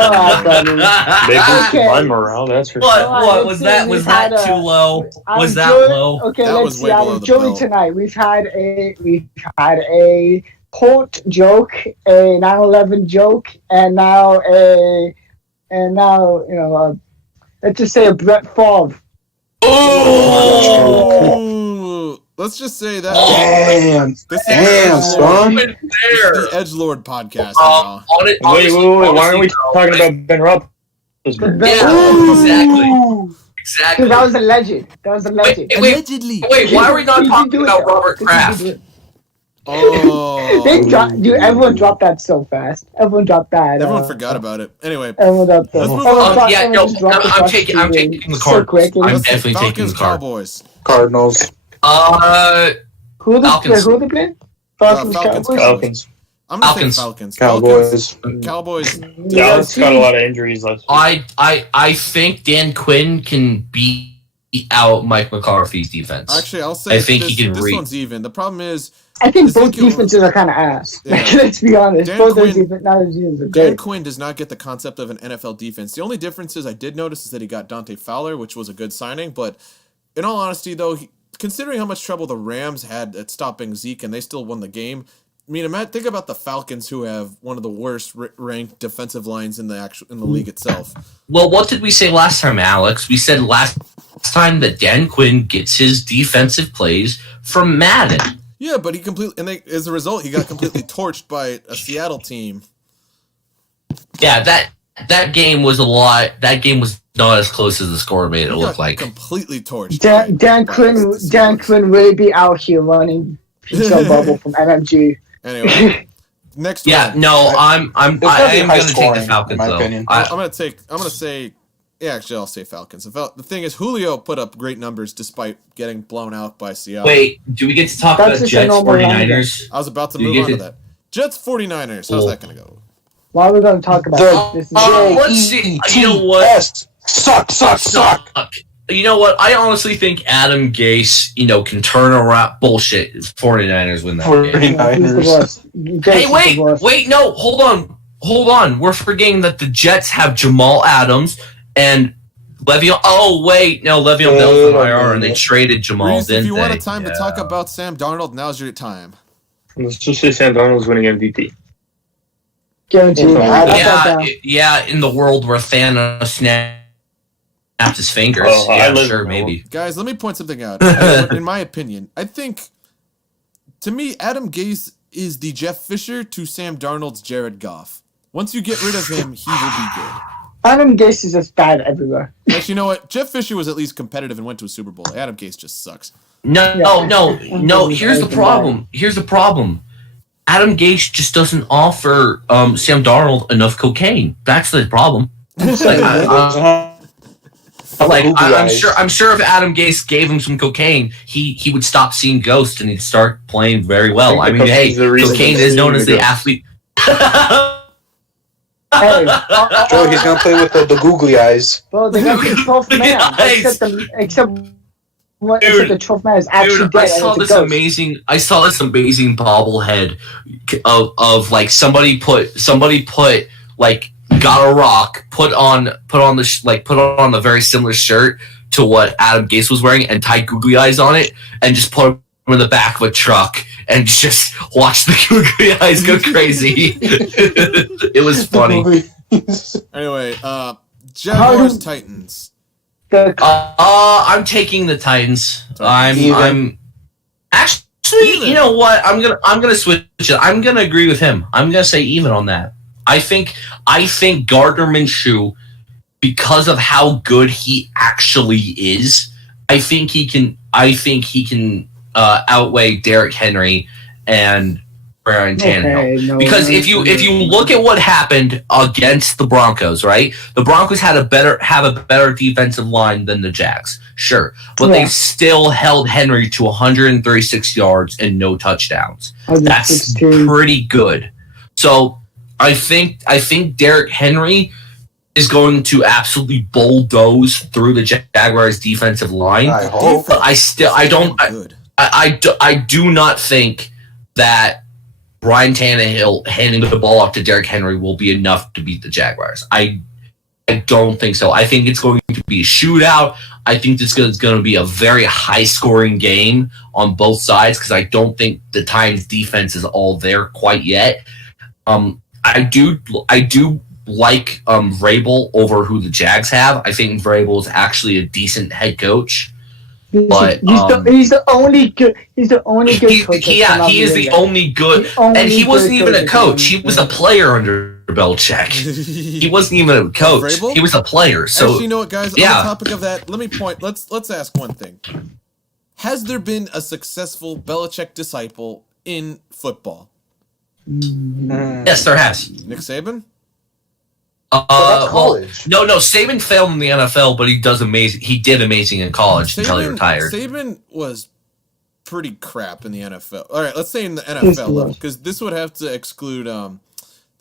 They boosted Okay. my morale, that's for What? sure. What was that? Was that too low? Was that low? Okay, That let's was see. way Out below of the Joey belt. tonight, we've had a Colt joke, a 9/11 joke, and now let's just say a Brett Favre. Oh! Ooh, let's just say that. Damn, This is damn, son. Right It's there. the Edgelord podcast. On it, Wait, why aren't we talking about Ben Roethlisberger? Yeah, exactly. Because that was a legend. That was a legend. Wait, why are we not talking about Robert Kraft? Oh, Dude, everyone dropped that so fast. Everyone dropped that. everyone forgot about it. Anyway, Everyone dropped that. let's move Everyone on. thought- Yeah, everyone no, just dropped the I'm Bucks taking the so Cardinals. quick. I'm Let's see, definitely taking Falcons, the Card. Cowboys. Cardinals. Who are Falcons. they playing? Falcons, Falcons, Cowboys? Falcons. I'm gonna Falcons. say Falcons. Cowboys. Cowboys. Dallas got a lot of injuries last week. I think Dan Quinn can beat out Mike McCarthy's defense. Actually, I'll say I think this, he can this one's even. The problem is I think both Ezekiel- defenses are kind of ass. Yeah. Let's be honest. Dan Both those Quinn- defenses are Dan great. Quinn does not get the concept of an NFL defense. The only difference is I did notice is that he got Dante Fowler, which was a good signing. But in all honesty, though, considering how much trouble the Rams had at stopping Zeke and they still won the game, I mean, think about the Falcons, who have one of the worst ranked defensive lines in the league itself. Well, what did we say last time, Alex? We said last time that Dan Quinn gets his defensive plays from Madden. Yeah, but he as a result, he got completely torched by a Seattle team. Yeah, that game was a lot. That game was not as close as the score made it He look got like. completely torched. Dan by Quinn the Dan Seahawks. Quinn will be out here running PTO bubble from MMG. Anyway, next Yeah, one. no, I am It's gonna be going high to take the scoring, Falcons in my though. opinion. I'm gonna say. Yeah, actually, I'll say Falcons. The thing is, Julio put up great numbers despite getting blown out by Seattle. Wait, do we get to talk That's about just a Jets normal 49ers? I was about to You move get on to to- that. Jets 49ers. How's that gonna go? Why are we going to talk about The- this? Let's see. You know what? Yes. Suck. You know what? I honestly think Adam Gase, can turn around bullshit. 49ers win that game. 49ers. Hey, wait, no, hold on. We're forgetting that the Jets have Jamal Adams and Le'Veon. Oh, wait, no, Le'Veon Bell's on IR, and they traded Jamal, Reese, didn't if you they? want a time to talk about Sam Darnold, now's your time. Let's just say Sam Darnold's winning MVP. Guaranteed. Yeah, in the world where Thanos snapped his fingers. Oh, I yeah, live sure, in that maybe. Guys, let me point something out. In my opinion, I think, to me, Adam Gase is the Jeff Fisher to Sam Darnold's Jared Goff. Once you get rid of him, he will be good. Adam Gase is just bad everywhere. Actually, you know what? Jeff Fisher was at least competitive and went to a Super Bowl. Adam Gase just sucks. No. Here's the problem. Adam Gase just doesn't offer Sam Darnold enough cocaine. That's the problem. I'm sure if Adam Gase gave him some cocaine, he would stop seeing ghosts and he'd start playing very well. I mean, hey, cocaine is known as the athlete. Hey, Joe, he's gonna play with the googly eyes. bro, they got the 12th man. Except the 12th man is actually Dude, dead. I saw this amazing bobblehead of like somebody put like got a rock, put on a very similar shirt to what Adam Gase was wearing and tied googly eyes on it and just put him in the back of a truck and just watch the googly eyes go crazy. It was funny. Anyway, Jaguars Titans. I'm taking the Titans. I'm actually, you know what? I'm gonna switch it. I'm gonna agree with him. I'm gonna say even on that. I think Gardner Minshew, because of how good he actually is, I think he can outweigh Derrick Henry and Brian Tannehill. Because if you look at what happened against the Broncos, right? The Broncos have a better defensive line than the Jags, sure, but they still held Henry to 136 yards and no touchdowns. That's pretty good. So I think Derrick Henry is going to absolutely bulldoze through the Jaguars' defensive line. I hope. But I do not think that Brian Tannehill handing the ball off to Derrick Henry will be enough to beat the Jaguars. I don't think so. I think it's going to be a shootout. I think this is going to be a very high-scoring game on both sides because I don't think the Titans' defense is all there quite yet. I do like Vrabel over who the Jags have. I think Vrabel is actually a decent head coach. But he's the only good. He's the only good coach. He is the only good, and he wasn't even a coach. He was a player under Belichick. He wasn't even a coach. Vrabel? He was a player. So actually, you know what, guys? On the topic of that, let me point. Let's ask one thing: has there been a successful Belichick disciple in football? Yes, there has. Nick Saban? That's Well, college. no, Saban failed in the NFL, but he does amazing. He did amazing in college until he retired. Saban was pretty crap in the NFL. All right, let's say in the NFL level, because this would have to exclude.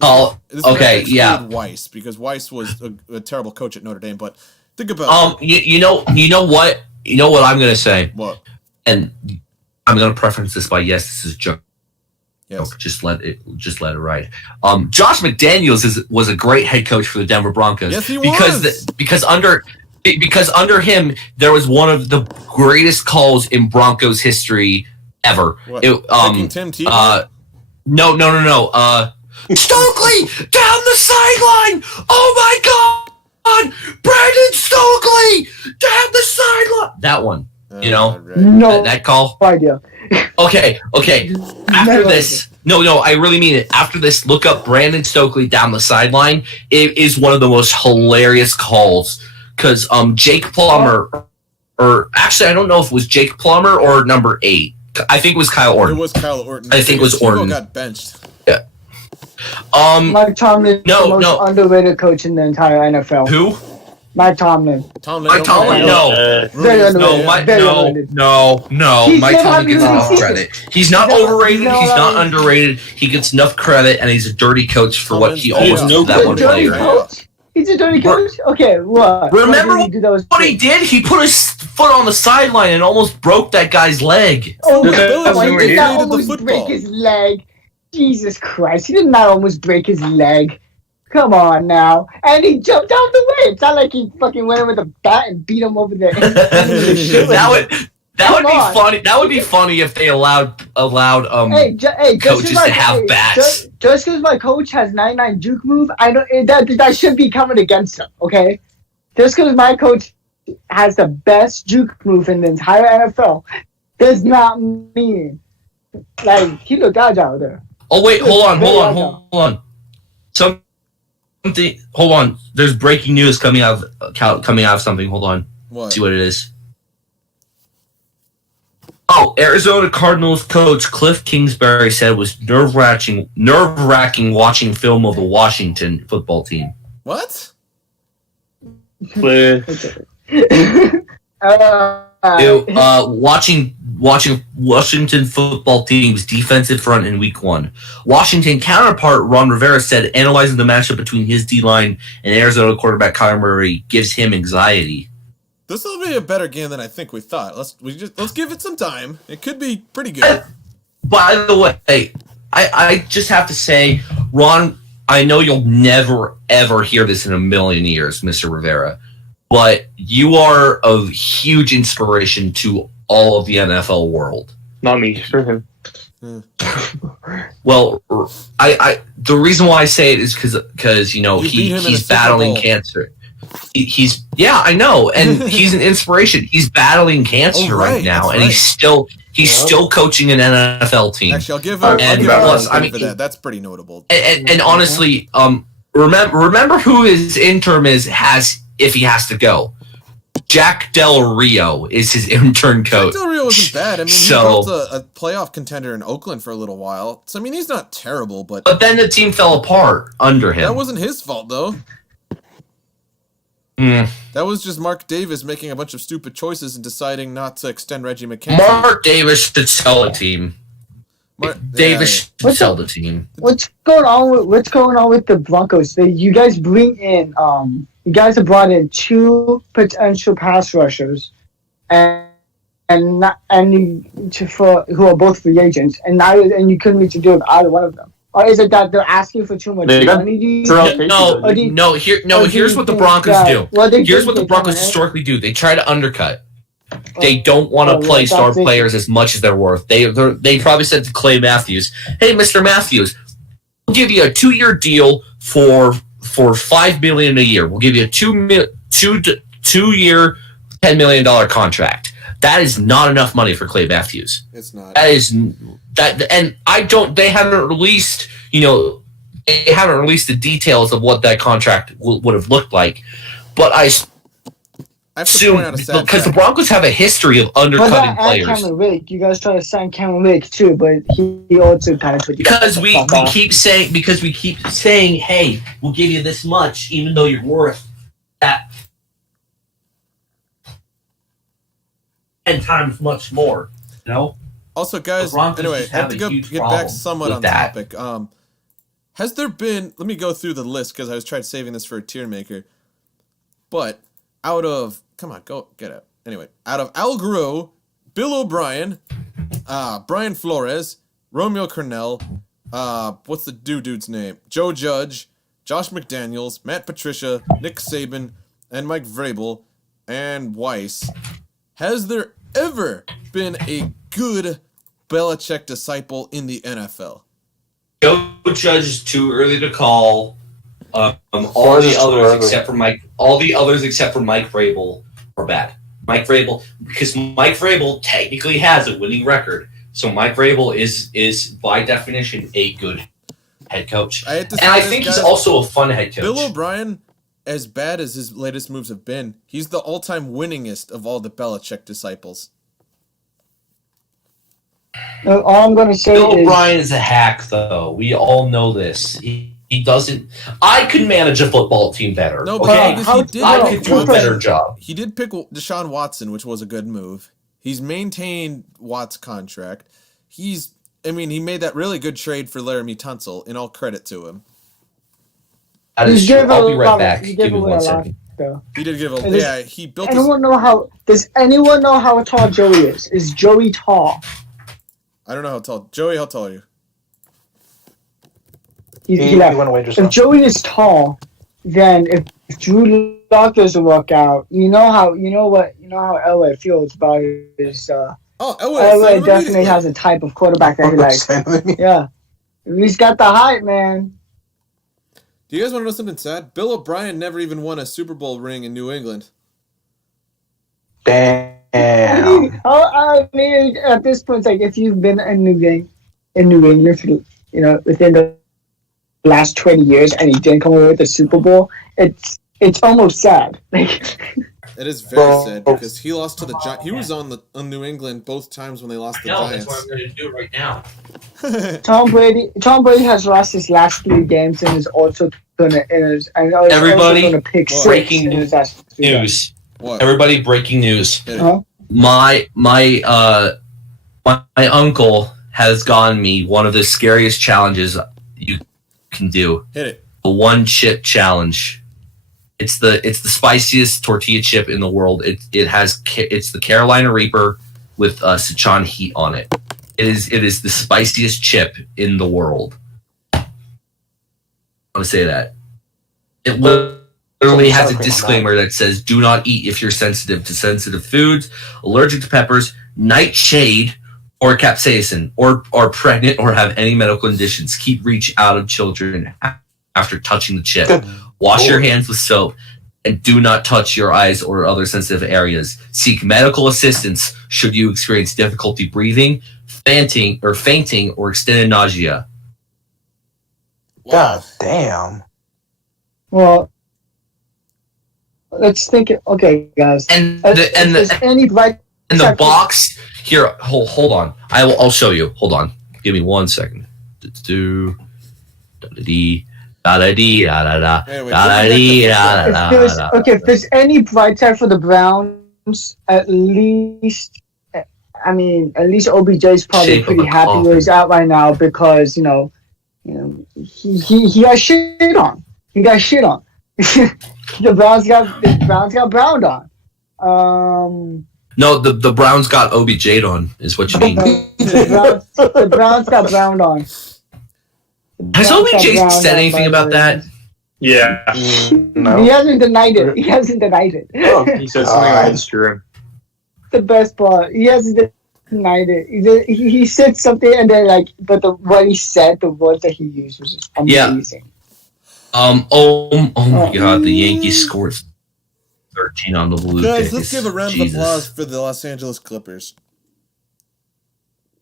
Weiss, because Weiss was a terrible coach at Notre Dame. But think about you know what I'm gonna say. What? And I'm gonna preference this by yes, this is a joke. Yes. Just let it ride. Josh McDaniels was a great head coach for the Denver Broncos. Yes, he was. Because under him there was one of the greatest calls in Broncos history ever. What? Tim Tebow? No. Stokely down the sideline. Oh my God, Brandon Stokely down the sideline. That one. No that call. idea. Okay. After this, no, I really mean it. After this, look up Brandon Stokely down the sideline. It is one of the most hilarious calls because Jake Plummer, or actually, I don't know if it was Jake Plummer or number 8. I think it was Kyle Orton. It was Kyle Orton. I think it was Orton. Got benched. Yeah. Mike Tomlin, the most underrated coach in the entire NFL. Who? Mike Tomlin. Mike Tomlin, no. Very underrated. No. Mike Tomlin gets enough seasons. credit. He's not overrated. He's not underrated. He gets enough credit, and he's a dirty coach for what he always did to that one player. He's a dirty coach? Okay, what? Remember what he did? He put his foot on the sideline and almost broke that guy's leg. Oh, That's he what did he not did. almost The break football. his leg. Jesus Christ, he did not almost break his leg. Come on now. And he jumped out the way. It's not like he fucking went in with a bat and beat him over there. That would be funny. That would be funny if they allowed coaches to have bats. Just because my coach has 99 juke move, I don't that should be coming against him. Okay, just because my coach has the best juke move in the entire NFL does not mean like he looked out there. Oh wait, hold on. Something. Hold on. There's breaking news coming out of something. Hold on. What? See what it is. Oh, Arizona Cardinals coach Cliff Kingsbury said it was nerve-wracking watching film of the Washington football team. What? Watching Washington football team's defensive front in Week 1. Washington counterpart Ron Rivera said analyzing the matchup between his D-line and Arizona quarterback Kyler Murray gives him anxiety. This will be a better game than I think we thought. Let's give it some time. It could be pretty good. By the way, I just have to say, Ron, I know you'll never, ever hear this in a million years, Mr. Rivera, but you are a huge inspiration to all of the NFL world. Not me, for him. Well, the reason why I say it is because he's battling cancer. I know, and he's an inspiration. He's battling cancer right now, and he's still coaching an NFL team. Actually, I'll give him for that. That's pretty notable. And honestly, remember who his interim if he has to go. Jack Del Rio is his intern coach. Jack Del Rio wasn't bad. I mean, he built a playoff contender in Oakland for a little while. So I mean, he's not terrible, but then the team fell apart under him. That wasn't his fault, though. That was just Mark Davis making a bunch of stupid choices and deciding not to extend Reggie McKenzie. Mark Davis should sell the team. Davis should sell the team. What's going on with the Broncos? You guys have brought in 2 potential pass rushers, who are both free agents, and you couldn't reach a deal with either one of them. Or is it that they're asking for too much money? Here's what the Broncos do. Here's what the Broncos historically do. They try to undercut. They don't want to play star players as much as they're worth. They probably said to Clay Matthews, "Hey, Mr. Matthews, we'll give you a 2-year deal for $5 million a year. We'll give you a 2-year, $10 million contract." That is not enough money for Clay Matthews. It's not. And they haven't released, the details of what that contract would have looked like. But I have to soon point out a sad because the fact. Broncos have a history of What undercutting about players. Cameron Wake? You guys try to sign Cameron Wake too, but he also kind of put you guys Because the we fuck off. keep saying, hey, we'll give you this much, even though you're worth that 10 times much more. You know. Also, guys, The Broncos anyway, just I have have to a go huge get back problem somewhat with on that. topic. Has there been? Let me go through the list because I was trying saving this for a tier maker. But out of get out. Anyway, out of Al Gros, Bill O'Brien, Brian Flores, Romeo Cornell, what's the dude's name? Joe Judge, Josh McDaniels, Matt Patricia, Nick Saban, and Mike Vrabel, and Weiss. Has there ever been a good Belichick disciple in the NFL? Joe Judge is too early to call. All Flores the is too others early. except for Mike Vrabel are bad. Mike Vrabel, because Mike Vrabel technically has a winning record, so Mike Vrabel is by definition a good head coach. I hate to say And I this, think guys, he's also a fun head coach. Bill O'Brien, as bad as his latest moves have been, he's the all-time winningest of all the Belichick disciples. All I'm gonna say Bill is O'Brien is a hack, though. We all know this. He doesn't. I could manage a football team better. No, but okay, he did I could do a better job. He did pick Deshaun Watson, which was a good move. He's maintained Watt's contract. He made that really good trade for Laramie Tunsil, and all credit to him. That is true. I'll be right back. Give me 1 second. Though. He did give he built Does anyone know how tall Joey is? Is Joey tall? I don't know how tall. Joey, how tall are you? He He left. went away just If now. Joey is tall, then if Drew Lock doesn't work out, you know how LA feels about his. LA definitely has a type of quarterback that he likes. Yeah, he's got the height, man. Do you guys want to know something sad? Bill O'Brien never even won a Super Bowl ring in New England. Damn. I mean, at this point, it's like if you've been in New England for, within the last 20 years and he didn't come away with a Super Bowl, it's almost sad. Like, It is very sad because he lost to the Giants. He was on New England both times when they lost the No, that's Giants. what I'm going to do right now. Tom Brady has lost his last 3 games and is also gonna Everybody, pick breaking 6 in his last 3 games. News. What? Everybody, breaking news. Hit it. Huh? My uncle has gotten me one of the scariest challenges you can do. Hit it. The 1 chip challenge. It's the spiciest tortilla chip in the world. It's the Carolina Reaper with Sichuan heat on it. It is the spiciest chip in the world. I want to say that. It literally has a disclaimer that says, "Do not eat if you're sensitive to sensitive foods, allergic to peppers, nightshade, or capsaicin, or are pregnant or have any medical conditions. Keep reach out of children after touching the chip. Good. Wash your hands with soap, and do not touch your eyes or other sensitive areas. Seek medical assistance should you experience difficulty breathing, fainting, or extended nausea." God damn. Well, let's think. Okay, guys. And If there's any bright the box here. Hold on. I'll show you. Hold on. Give me 1 second. If there's any bright side for the Browns, at least OBJ is probably Shape of pretty a happy coffin. where he's at right now because he got shit on. He got shit on. the Browns got browned on. No, the Browns got OBJ'd on, is what you mean. The Browns got browned on. Has OBJ said anything about that? Yeah. No. He hasn't denied it. He hasn't denied it. Oh, He said something on Instagram. The best part. He hasn't denied it. He said something and then what he said, the words that he used was just amazing. Oh my God, the Yankees scored 13 on the Blue Guys, Jays. let's give a round Jesus. of applause for the Los Angeles Clippers.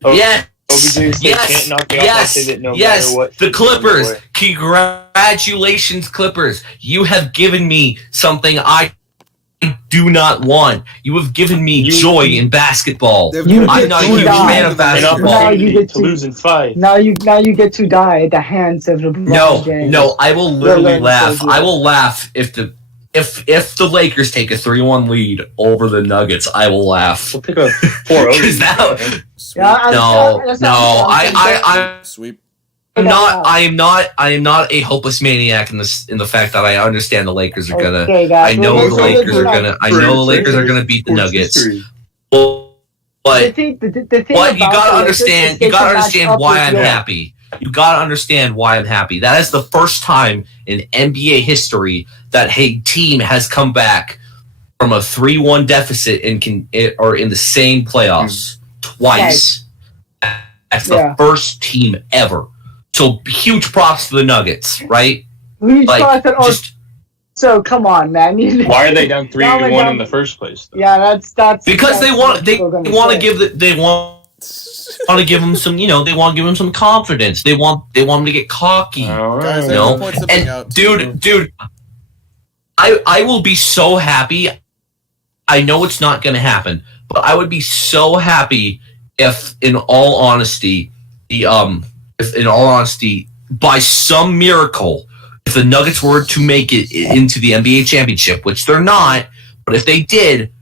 Yes. OBJ said, "Can't knock me off." I say that no yes, matter what. the Clippers. No way. Congratulations, Clippers. You have given me something I do not want. You have given me joy in basketball. I'm not a huge fan of An basketball. opportunity to lose in 5. Now you get to die at the hands of LeBron James. No, I will literally laugh. I will laugh if the Lakers take a 3-1 lead over the Nuggets. I will laugh. We'll take a 4-0. Because that, I'm Sweep. I am not a hopeless maniac in the fact that I understand the Lakers are gonna. Okay, guys. I know Well, the so Lakers listen, are gonna. I know the Lakers are gonna beat the Nuggets. But the thing but you about gotta the Lakers understand. is they You gotta can match understand up why with I'm your- happy. You gotta understand why I'm happy. That is the first time in NBA history that a team has come back from a 3-1 deficit and in the same playoffs twice. That's the first team ever. So huge props to the Nuggets, right? So come on, man. Why are they down 3-1 in the first place? Though? Yeah, that's because they want to give them some, they want to give them some confidence. They want them to get cocky. All Guys, right. I have to point something out. Dude, I will be so happy. I know it's not going to happen, but I would be so happy if, in all honesty, by some miracle, if the Nuggets were to make it into the NBA championship, which they're not, but if they did,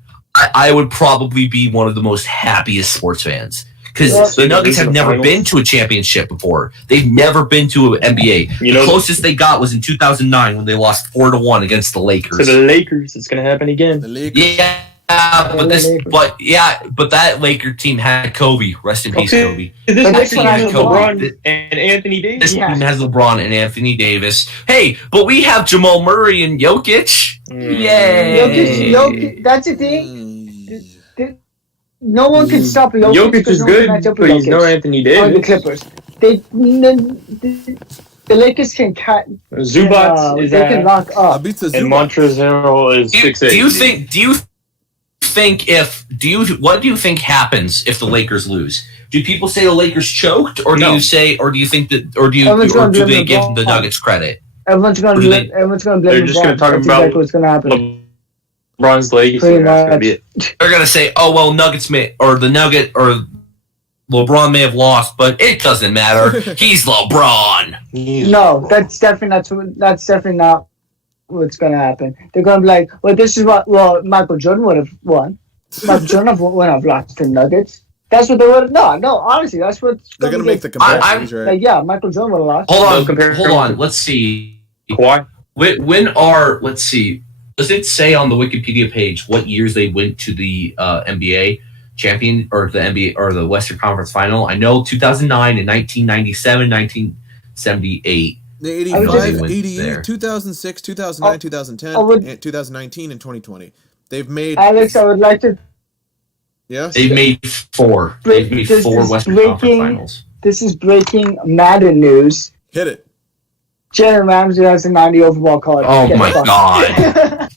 I would probably be one of the most happiest sports fans. Because the Nuggets have never been to a championship before. They've never been to an NBA. The closest they got was in 2009 when they lost 4-1 against the Lakers. To the Lakers, it's going to happen again. The Lakers. Yeah, but that Laker team had Kobe. Rest in peace, Kobe. This next team one had has Kobe. LeBron and Anthony Davis. This team has LeBron and Anthony Davis. Hey, but we have Jamal Murray and Jokic. Yay! Jokic, that's the thing. No one can stop Jokic. Jokic is good, but he's no Anthony Or the Davis. Clippers. The Lakers can cut. Zubats is they can at, lock up. and Montrezl is 6'8". What do you think happens if the Lakers lose? Do people say the Lakers choked, or do you think that, or do they give the Nuggets credit? Everyone's gonna blame. They're just going to talk about exactly what's gonna happen. LeBron's legacy. That's going to be it. They're gonna say, "Oh well, LeBron may have lost, but it doesn't matter. He's LeBron." No, that's definitely not what's gonna happen. They're gonna be like, "Well, this is what Michael Jordan would have won. Michael Jordan would have lost to the Nuggets." That's what they would. No. Honestly, that's what they're gonna make the comparisons, right? Like, yeah, Michael Jordan would have lost. Hold on. Let's see. Kawhi. Let's see. Does it say on the Wikipedia page what years they went to the NBA champion or the NBA or the Western Conference Final? I know 2009 and 1997, 1978. The 85, They 88, there. 2006, 2009, 2010, and 2019, and 2020. They've made... Alex, I would like to... Yeah? They've made four. They've made four Western Conference Finals. This is breaking Madden news. Hit it. Jalen Ramsey has a 90 overall card. Oh my god.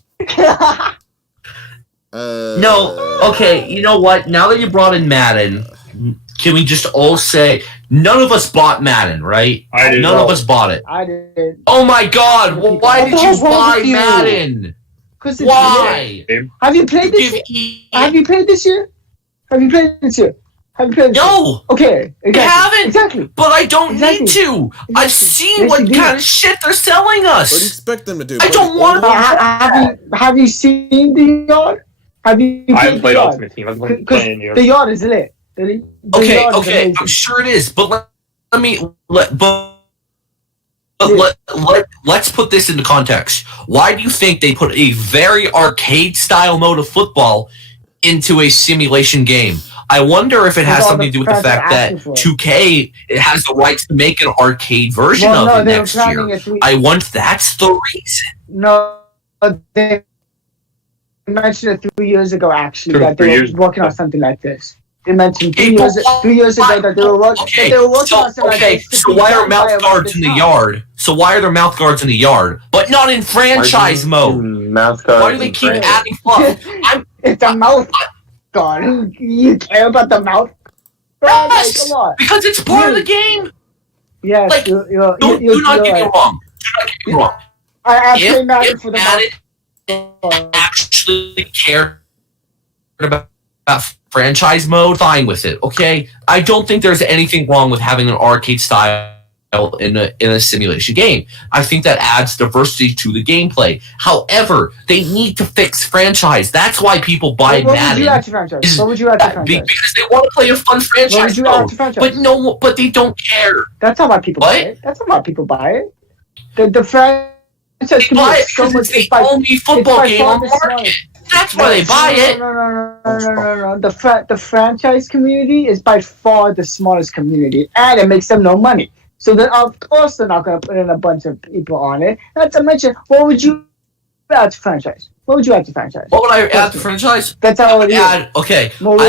No. Okay, you know what? Now that you brought in Madden, can we just all say none of us bought Madden, right? I did. None of us bought it. I did. Oh my god! Well, why did you buy Madden? Why? Have you played this year? Have you played this year? No. Okay. Exactly. I haven't. Exactly. But I don't need to. I've seen what kind of shit they're selling us. What do you expect them to do? I don't want to. Have you seen the yard? Have you? I haven't played Ultimate Team. I've been playing the yard is lit. The Okay, yard is okay, amazing. I'm sure it is, but let's put this into context. Why do you think they put a very arcade-style mode of football into a simulation game? I wonder if it has something to do with the fact that 2K it has the rights to make an arcade version of it next year. I wonder if that's the reason. No, they mentioned it 3 years ago, actually, that they were working on something like this. They mentioned 3 years ago that they were working on something like this. So why are mouth guards in the yard? So why are there mouth guards in the yard, but not in franchise mode? Why do they keep adding fluff? It's a mouth guard. You care about the mouth? Yes, because it's part of the game. Yes, Like, do not get me wrong. Do not get me wrong. I play Madden for the Madden actually actually cared about franchise mode, fine with it. Okay, I don't think there's anything wrong with having an arcade style in a simulation game. I think that adds diversity to the gameplay. However, they need to fix franchise. That's why people buy What Madden. would you add to franchise? What would you add to franchise? Because they want to play a fun franchise. What would you add to franchise? But they don't care. That's not why people buy it. That's not why people buy it. The franchise Buy it because it's the only football game on the market. That's why they buy it. No. The franchise community is by far the smallest community, and it makes them no money. So then, of course, they're not going to put in a bunch of people on it. Not to mention, what would you add to franchise? What would you add to franchise? What would I add to franchise? That's how it is. I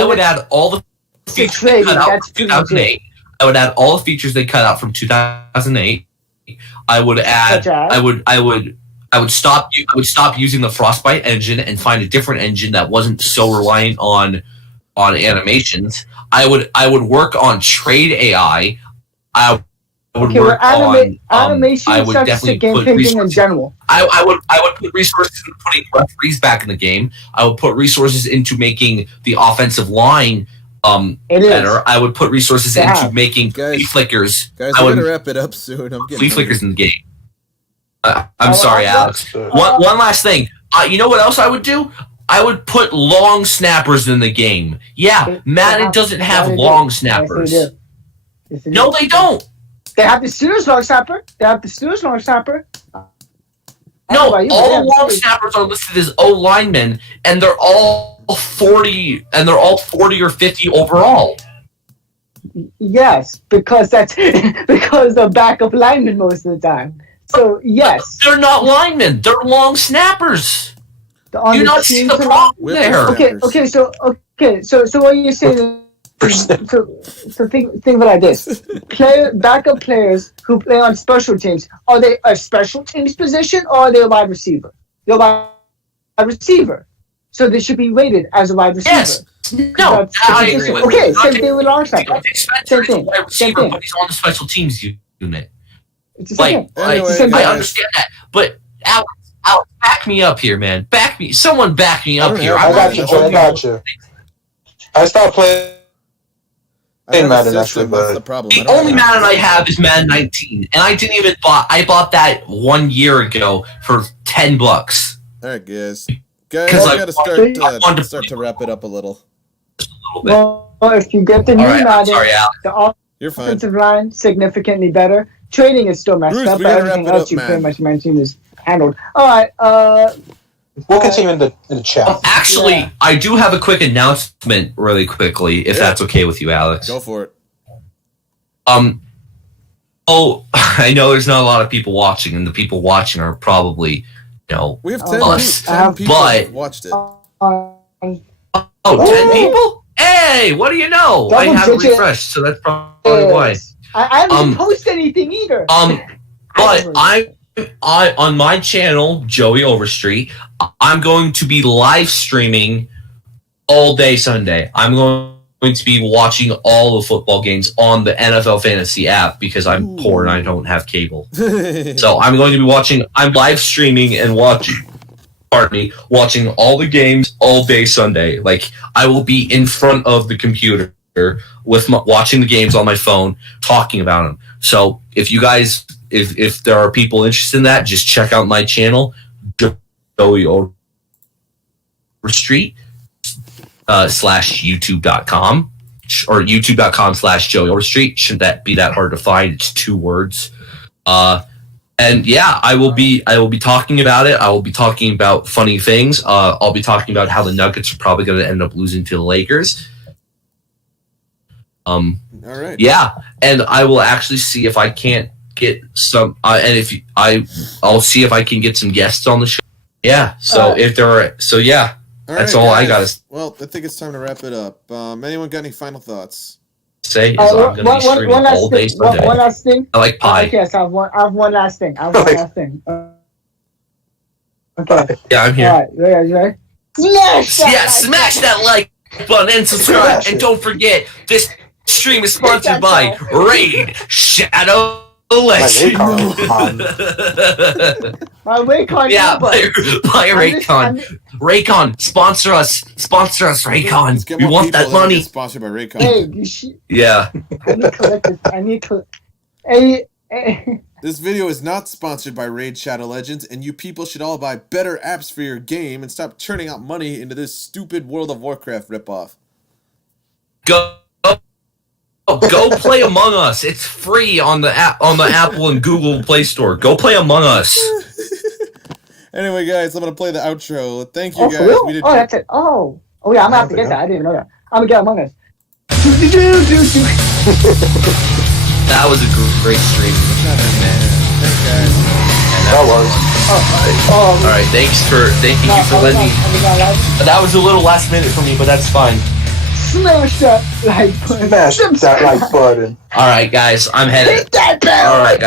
would add all the features they cut out from 2008. I would add all the features they cut out from 2008. I would add. I would stop using the Frostbite engine and find a different engine that wasn't so reliant on animations. I would work on trade AI. I would work on animation. I would definitely put resources in general. I would put resources into putting referees back in the game. I would put resources into making the offensive line better. I would put resources into making flea flickers. Guys, we're gonna wrap it up soon. I'm getting flea flickers in the game. I'm sorry, Alex. One last thing. You know what else I would do? I would put long snappers in the game. Yeah, Madden doesn't have long snappers. Yes, they do. No, they don't. They have the Steelers long snapper. No, all the long snappers are listed as O linemen, and they're all 40, or 50 overall. Yes, because because they're backup linemen most of the time. So yes, they're not linemen. They're long snappers. You not see the problem there. Okay. So what you're saying? So think of it like this: backup players who play on special teams, are they a special teams position or are they a wide receiver? They're a wide receiver, so they should be rated as a wide receiver. Yes. No, I agree with you. Okay, same thing with long snapper. Same thing. But he's on the special teams unit. I understand that, but Alex, back me up here, man. Someone back me up here. I got you. I stopped playing Madden actually, but the only Madden I have is Madden 19, and I didn't even I bought that 1 year ago for $10. All right, guys, we gotta start to wrap it up a little. Well, if you get the new Madden, the offensive line significantly better. Trading is still messed up, but everything else you pretty much mentioned is handled. All right. We'll continue in the chat. Actually, I do have a quick announcement really quickly, if that's okay with you, Alex. Go for it. I know there's not a lot of people watching, and the people watching are probably, we have 10 people but watched it. 10 people? Hey, what do you know? I haven't refreshed, so that's probably why. I haven't posted anything either. But I on my channel, Joey Overstreet, I'm going to be live streaming all day Sunday. I'm going to be watching all the football games on the NFL Fantasy app because I'm poor and I don't have cable. So I'm going to be I'm live streaming and watching all the games all day Sunday. Like, I will be in front of the computer with watching the games on my phone, talking about them. So if you guys, if there are people interested in that, just check out my channel, Joey Overstreet /youtube.com or youtube.com/Joey Overstreet. Shouldn't that be that hard to find? It's 2 words. And yeah, I will be talking about it. I will be talking about funny things. I'll be talking about how the Nuggets are probably going to end up losing to the Lakers. All right. Yeah, and I will actually see if I can't get some. I'll see if I can get some guests on the show. Yeah. So yeah, that's all I got. Well, I think it's time to wrap it up. Anyone got any final thoughts? I'm going to be streaming all day Sunday. One last thing. I like pie. Yes, I have one last thing. Okay. Yeah, I'm here. All right. You ready? Smash that like button and subscribe, and don't forget this stream is sponsored by Raid Shadow Legends. Raycon. Yeah, buy I'm just- I'm- Raycon. Raycon, sponsor us, Let's Raycon. get We more want people that that'll money. get sponsored by Raycon. Hey, you should, Yeah. I need collective. I need Hey. This video is not sponsored by Raid Shadow Legends, and you people should all buy better apps for your game and stop churning out money into this stupid World of Warcraft ripoff. Go play Among Us. It's free on the Apple and Google Play Store. Go play Among Us. Anyway, guys, I'm gonna play the outro. Thank you, Oh, guys. for real? We did. Oh, that's it. Oh, yeah. I'm gonna have to get that. I didn't even know that. I'm gonna get Among Us. That was a great stream. Thanks, guys. That was. All right, thank you for letting me. That was a little last minute for me, but that's fine. Smash that like button. Smash that like button. All right, guys, I'm headed. Hit that bell. All right, guys.